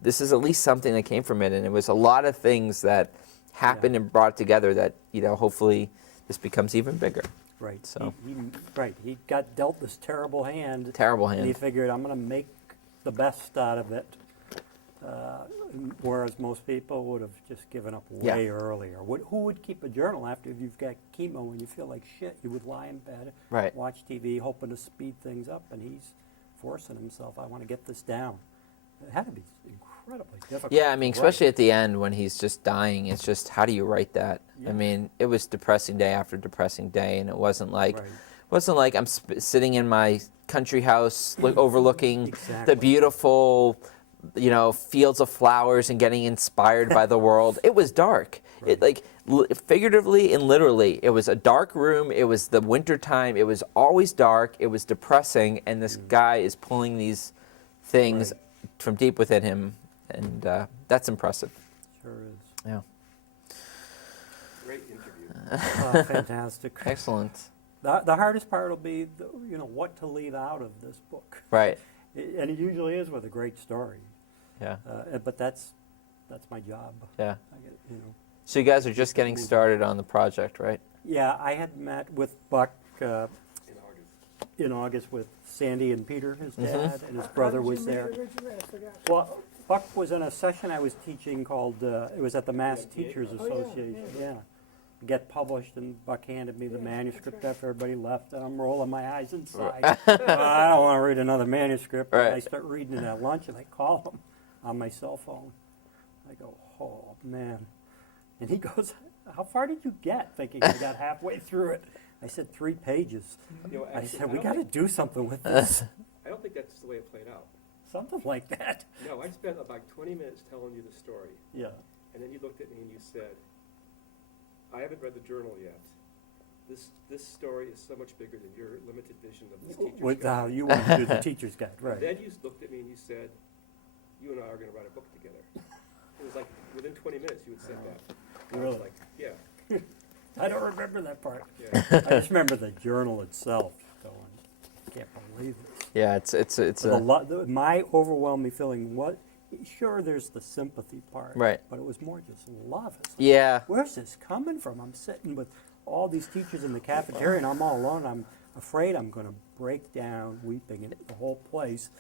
this is at least something that came from it, and it was a lot of things that happened and brought together that, hopefully this becomes even bigger. Right. So. He got dealt this terrible hand. Terrible And he hand. figured, I'm going to make the best out of it. Whereas most people would have just given up way earlier. Who would keep a journal after you've got chemo and you feel like shit? You would lie in bed, Right. watch TV, hoping to speed things up, and he's forcing himself, I want to get this down. It had to be incredibly difficult. Yeah, I mean, to write. especially at the end when he's just dying, it's just, how do you write that? Yeah. I mean, it was depressing day after depressing day, and it wasn't like, Right. I'm sitting in my country house overlooking Exactly. the beautiful, fields of flowers and getting inspired by the world. It was dark. Right. Figuratively and literally, it was a dark room. It was the winter time. It was always dark. It was depressing, and this guy is pulling these things from deep within him, and that's impressive. Sure is. Yeah. Great interview. Fantastic. Excellent. The hardest part will be, what to leave out of this book. Right. And it usually is with a great story. Yeah. But that's my job. Yeah. I get, So you guys are just getting started on the project, right? Yeah, I had met with Buck In August. in August with Sandy and Peter, his Mm-hmm. dad, and his brother was there. Originally, I forgot. Well, Buck was in a session I was teaching called, it was at the Mass Teachers Oh, yeah, Association, yeah. yeah. Get published, and Buck handed me the Yeah, manuscript that's right. after everybody left, and I'm rolling my eyes inside. I don't want to read another manuscript. And I Right. start reading it at lunch, and I call him on my cell phone. I go, oh, man. And he goes, how far did you get? Thinking I got halfway through it. I said, 3 pages. I said, we got to do something with this. I don't think that's the way it played out. Something like that. No, I spent about 20 minutes telling you the story, Yeah. and then you looked at me and you said, I haven't read the journal yet. This story is so much bigger than your limited vision of this teacher's With how guide. you went through the teacher's guide, And right. then you looked at me and you said, you and I are going to write a book together. It was like within 20 minutes you had said that. I was Really? like, yeah, I don't remember that part. yeah. I just remember the journal itself going, I can't believe it. Yeah, it's My overwhelming feeling was, sure, there's the sympathy part, Right. but it was more just love. It's like, yeah. where's this coming from? I'm sitting with all these teachers in the cafeteria, and I'm all alone. I'm afraid I'm going to break down weeping, and the whole place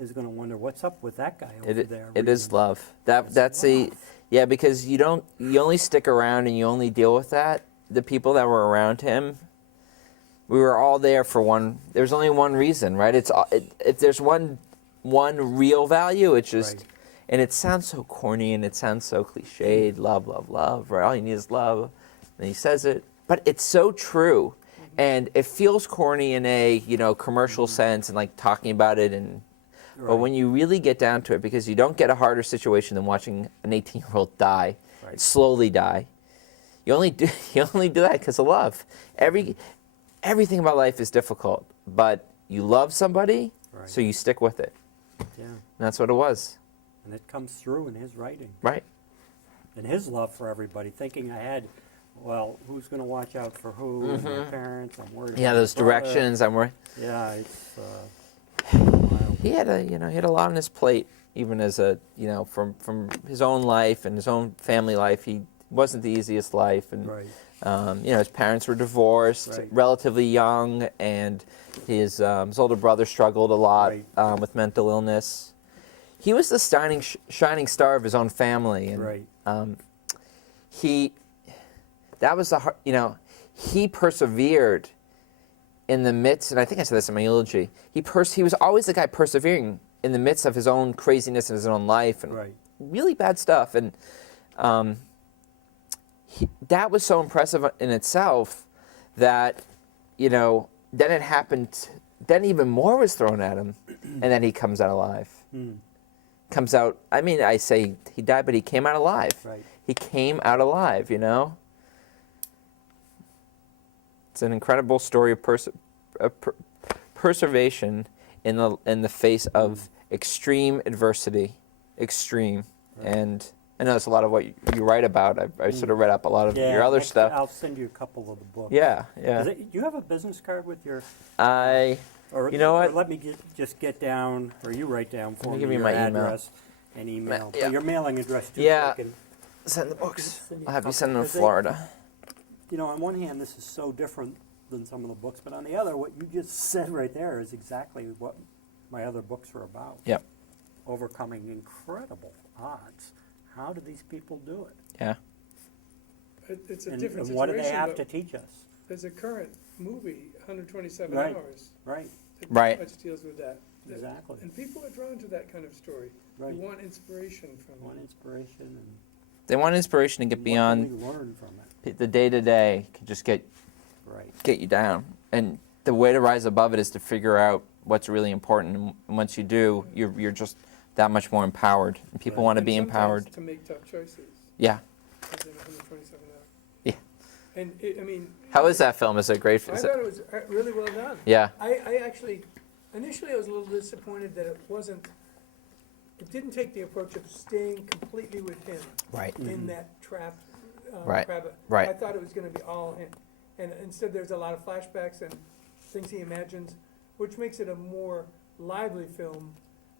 is going to wonder what's up with that guy over there. It is reading. love. It's That's love. because you only stick around and you only deal with that. The people that were around him, we were all there for one. There's only one reason, right? If there's one real value, it's just, Right. and it sounds so corny and it sounds so cliched. Love, love, love. Right? All you need is love, and he says it, but it's so true, and it feels corny in a commercial sense and like talking about it and. But when you really get down to it, because you don't get a harder situation than watching an 18-year-old die, Right. slowly die. You only do that because of love. Everything about life is difficult, but you love somebody, Right. so you stick with it. Yeah, And that's what it was, and it comes through in his writing. right? And his love for everybody, thinking ahead, well, who's going to watch out for who? And my parents, I'm worried. Yeah, about those my brother. directions. Yeah, it's wild. He had a lot on his plate, even as from his own life and his own family life. He wasn't the easiest life, and Right. his parents were divorced Right. relatively young, and his older brother struggled a lot Right. with mental illness. He was the shining star of his own family, and Right. he persevered in the midst, and I think I said this in my eulogy, he was always the guy persevering in the midst of his own craziness in his own life and Right. really bad stuff. And that was so impressive in itself that, then it happened, then even more was thrown at him, and then he comes out alive. Comes out, I say he died, but he came out alive. Right. He came out alive, It's an incredible story of preservation in the face of extreme adversity. Extreme. Right. And I know that's a lot of what you write about. I sort of read up a lot of your other next- stuff. I'll send you a couple of the books. Yeah. Do you have a business card with your? Or, You know what? Or let me just get down, or you write down for Let me me give you your my email. address and email. Yeah. Your mailing address too. Yeah. So I can, Send the books. Send you I'll have a you send them to couple, 'cause Florida. on one hand, this is so different than some of the books, but on the other, what you just said right there is exactly what my other books are about. Yep. Overcoming incredible odds. How do these people do it? Yeah. It's a And, different and what do they situation, have to but teach us? there's a current movie, 127 Right. hours, Right, that Right. pretty much deals with that. exactly. And people are drawn to that kind of story. Right. They want inspiration from One it. inspiration and They want inspiration to get what beyond can we learn from it? the day-to-day. Can just get Right. you down. And the way to rise above it is to figure out what's really important. And once you do, you're just that much more empowered. And people Right. want to And be sometimes empowered. to make tough choices. Yeah. As in 127 hours. Yeah. And How is that film? Is it great? I Is thought it, it was really well done. yeah. I actually, initially I was a little disappointed that it didn't take the approach of staying completely with him Right. in that trap. Right, crab. right. I thought it was gonna be all him. And instead there's a lot of flashbacks and things he imagines, which makes it a more lively film,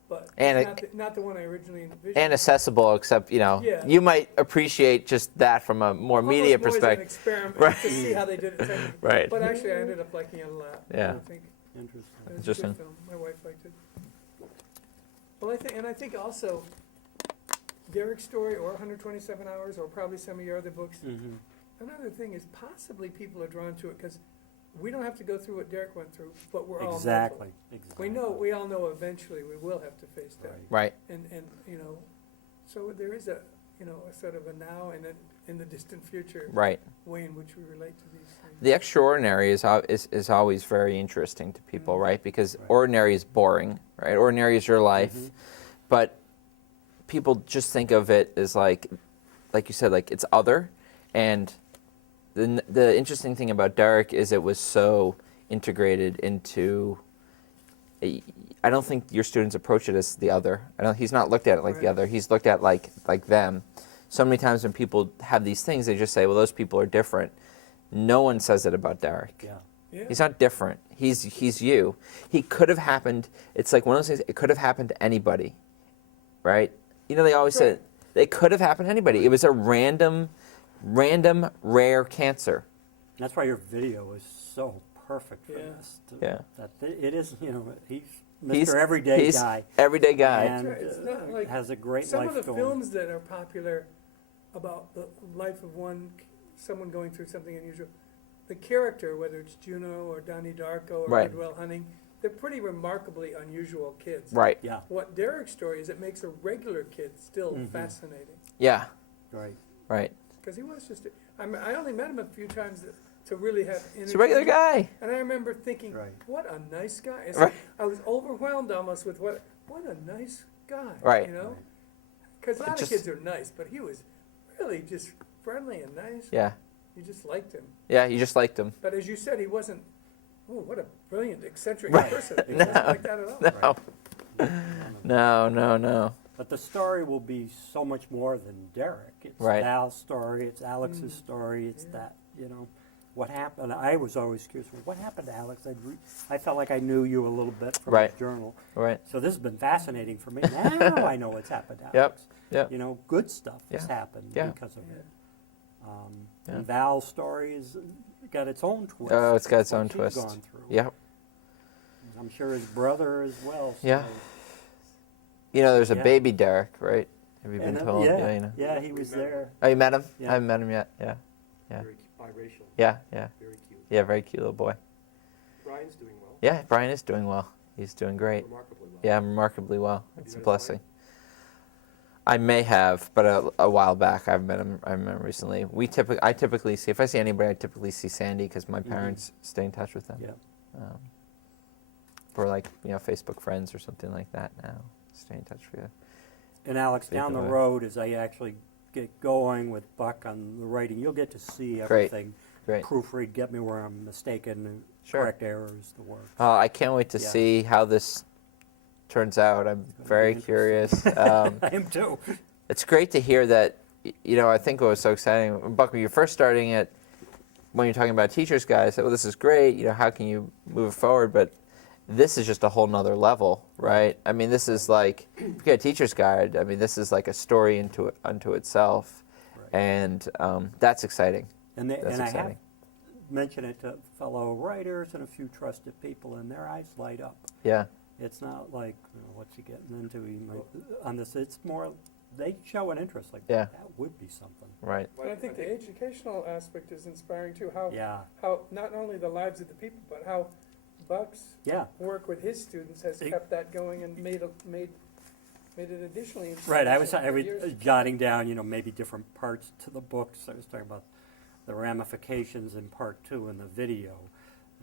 but And it's not the one I originally envisioned. And accessible, except Yeah. you might appreciate just that from a more media Almost more as an perspective. experiment Right. to see how they did it technically. Right. But actually I ended up liking it a lot. Yeah. I think. Interesting. It was a Interesting. good film. My wife liked it. Well, I think also Derek's story, or 127 Hours, or probably some of your other books. Mm-hmm. Another thing is possibly people are drawn to it because we don't have to go through what Derek went through, but we're all Exactly. mortal. We all know eventually we will have to face that. Right. Right. And so there is a sort of a now and then in the distant future Right. way in which we relate to these things. The extraordinary is always very interesting to people, Mhm. right? Because Right. ordinary is boring, right? Ordinary is your life, Mhm. but people just think of it as like you said, like it's other. And the interesting thing about Derek is it was so integrated into. I don't think your students approach it as the other. He's not looked at it like the Right. other. He's looked at like them. So many times when people have these things, they just say, "Well, those people are different." No one says it about Derek. Yeah. Yeah. He's not different. He's you. He could have happened. It's like one of those things. It could have happened to anybody, right? They always say Right. it could have happened to anybody. It was a random, rare cancer. That's why your video is so perfect for Yeah. this. Yeah. It is, he's He's- Mr. Everyday he's guy. everyday guy. And That's right. It's not like has a great some life of the going. films that are popular about the life of someone going through something unusual, the character, whether it's Juno or Donnie Darko or Right. Redwell Hunting, they're pretty remarkably unusual kids. Right. Yeah, What Derek's story is, it makes a regular kid still Mhm. fascinating. Yeah. right. Right. Because he was just, I only met him a few times to really have. He's a regular guy. And I remember thinking, Right. what a nice guy. It's Right. like I was overwhelmed almost with what a nice guy. Right. Right. Because a lot Just- of kids are nice, but he was really just friendly and nice. Yeah. You just liked him. Yeah. You just liked him. But as you said, he wasn't, what a brilliant, eccentric Right. person. He No. wasn't like that at all. No. No. But the story will be so much more than Derek. It's Right. Val's story, it's Alex's Mm. story, it's Yeah. that, what happened. I was always curious, what happened to Alex? I felt like I knew you a little bit from Right. his journal. Right. So this has been fascinating for me. Now I know what's happened to Yep. Alex. Yep. Good stuff has Yeah. happened Yeah. because of it. Yeah. And Val's story has got its own twist. Oh, it's got its what own she's twist. Gone through. Yep. I'm sure his brother as well. Yeah. so- There's a Yeah. baby Derek, right? Have you been And, told? Yeah, Yeah. he was there. Oh, you met him? Yeah. I haven't met him yet. Yeah. Yeah. Very biracial, Yeah. very cute. Yeah. Very cute little boy. Brian Brian's doing well, Yeah, Brian is doing well. He's doing great. remarkably well. Yeah, remarkably well. Have It's you a met his wife? blessing. I may have, but a while back I've met him. I remember recently. I typically see, if I see anybody, I typically see Sandy because my parents stay in touch with them. Yeah. For like, Facebook friends or something like that now. Stay in touch with you. And Alex, Speak down the of it. road, as I actually get going with Buck on the writing, you'll get to see Great. everything. Great. Proofread, get me where I'm mistaken, and Sure. correct errors, the work. I can't wait to Yeah. see how this turns out. I'm gonna very be curious. I am too. It's great to hear that, I think what was so exciting, Buck, when you're first starting it, when you're talking about teacher's guide, I said, well, this is great, how can you move it forward? But this is just a whole nother level, right? I mean, this is like, if you get a teacher's guide, I mean, this is like a story unto itself. Right. And that's exciting. And, That's I have exciting. mentioned it to fellow writers and a few trusted people, and their eyes light up. Yeah, It's not like, what's he getting into on this. It's more, they show an interest, like, Yeah. that would be something. right. And I think the educational aspect is inspiring too, how not only the lives of the people, but how Buck's Yeah. work with his students has It- kept that going and made it additionally Right, I inspirational was for years. jotting down, maybe different parts to the books. I was talking about the ramifications in part 2 in the video,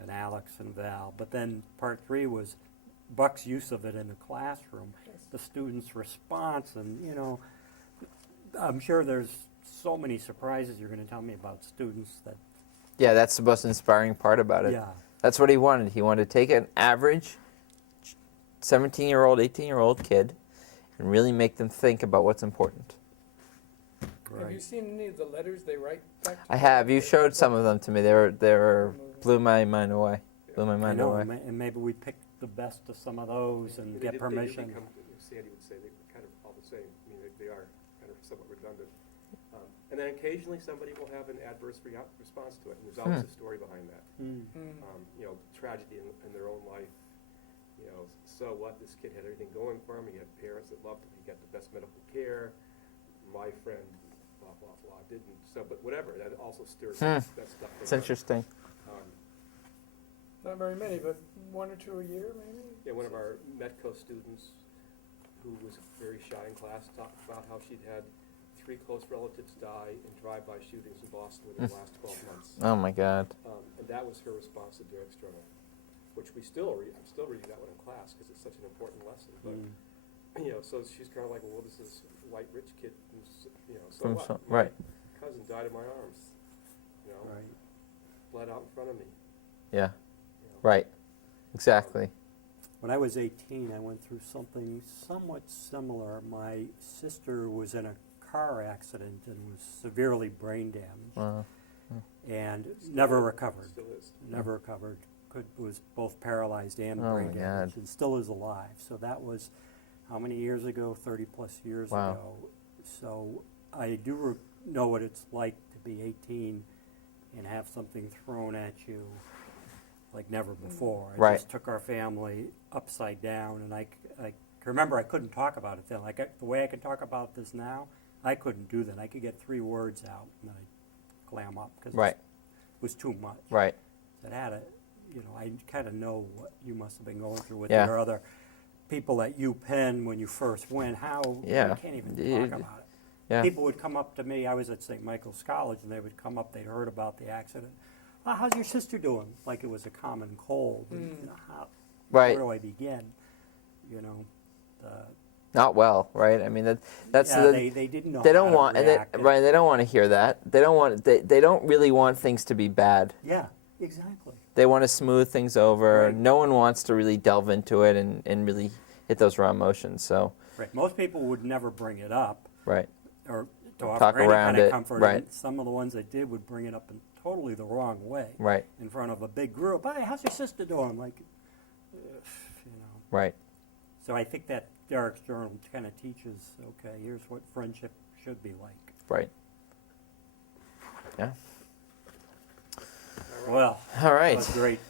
and Alex and Val. But then part 3 was Buck's use of it in the classroom, Yes. the students' response, and, I'm sure there's so many surprises you're going to tell me about students that, Yeah, that's the most inspiring part about it. yeah. That's what he wanted. He wanted to take an average 17-year-old, 18-year-old kid and really make them think about what's important. Have you seen any of the letters they write back to I you? have. You showed some of them to me. They were blew my mind away. Blew my I mind know, away. and maybe we pick the best of some of those and get permission. Sandy would say they're kind of all the same. I mean, they are kind of somewhat redundant. And then occasionally somebody will have an adverse response to it, and there's always a story behind that. Mm. Tragedy in their own life. So what? This kid had everything going for him. He had parents that loved him. He got the best medical care. My friend, blah blah blah, didn't. So, but whatever. That also stirs that stuff. It's interesting. Not very many, but 1 or 2 a year, maybe? Yeah, one of our Metco students, who was very shy in class, talked about how she'd had 3 close relatives die in drive-by shootings in Boston within the last 12 months. Oh my God. And that was her response to Derek's journal, which I'm still reading that one in class because it's such an important lesson. But so she's kind of like, well, this is white rich kid, so From what? some- My right. cousin died in my arms. Right. Bled out in front of me. Yeah. Right. Exactly. When I was 18, I went through something somewhat similar. My sister was in a car accident and was severely brain damaged and never recovered. Still is. Never recovered. Was both paralyzed and Oh brain my damaged, God. and still is alive. So that was how many years ago? 30 plus years Wow. ago. So I do know what it's like to be 18 and have something thrown at you like never before. It Right. just took our family upside down, and I remember I couldn't talk about it then. Like the way I can talk about this now, I couldn't do that. I could get 3 words out and I'd clam up because Right. it was too much. Right. That had a, I kind of know what you must have been going through with Yeah. your other people at UPenn when you first went. How Yeah. you can't even You- talk about it. Yeah. People would come up to me. I was at St. Michael's College, and they would come up. They'd heard about the accident. Oh, how's your sister doing? Like it was a common cold. And, Right. Where do I begin? Not well. Right. I mean that's yeah, the, they didn't know. they how don't to want react. right. They don't want to hear that. They don't want. They don't really want things to be bad. Yeah, exactly. They want to smooth things over. Right. No one wants to really delve into it and really hit those raw emotions. So Right. Most people would never bring it up right. or to Talk offer any around kind of it, comfort. right. And some of the ones that did would bring it up in totally the wrong way. Right. In front of a big group. Hey, how's your sister doing? Like, Right. So I think that Derek's journal kind of teaches, okay, here's what friendship should be like. Right. Yeah. Well, All that right. was great.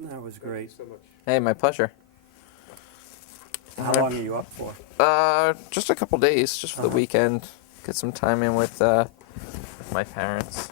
That was Thank you great. so much. Hey, my pleasure. How long are you up for? Just a couple days, just for the weekend. Get some time in with my parents.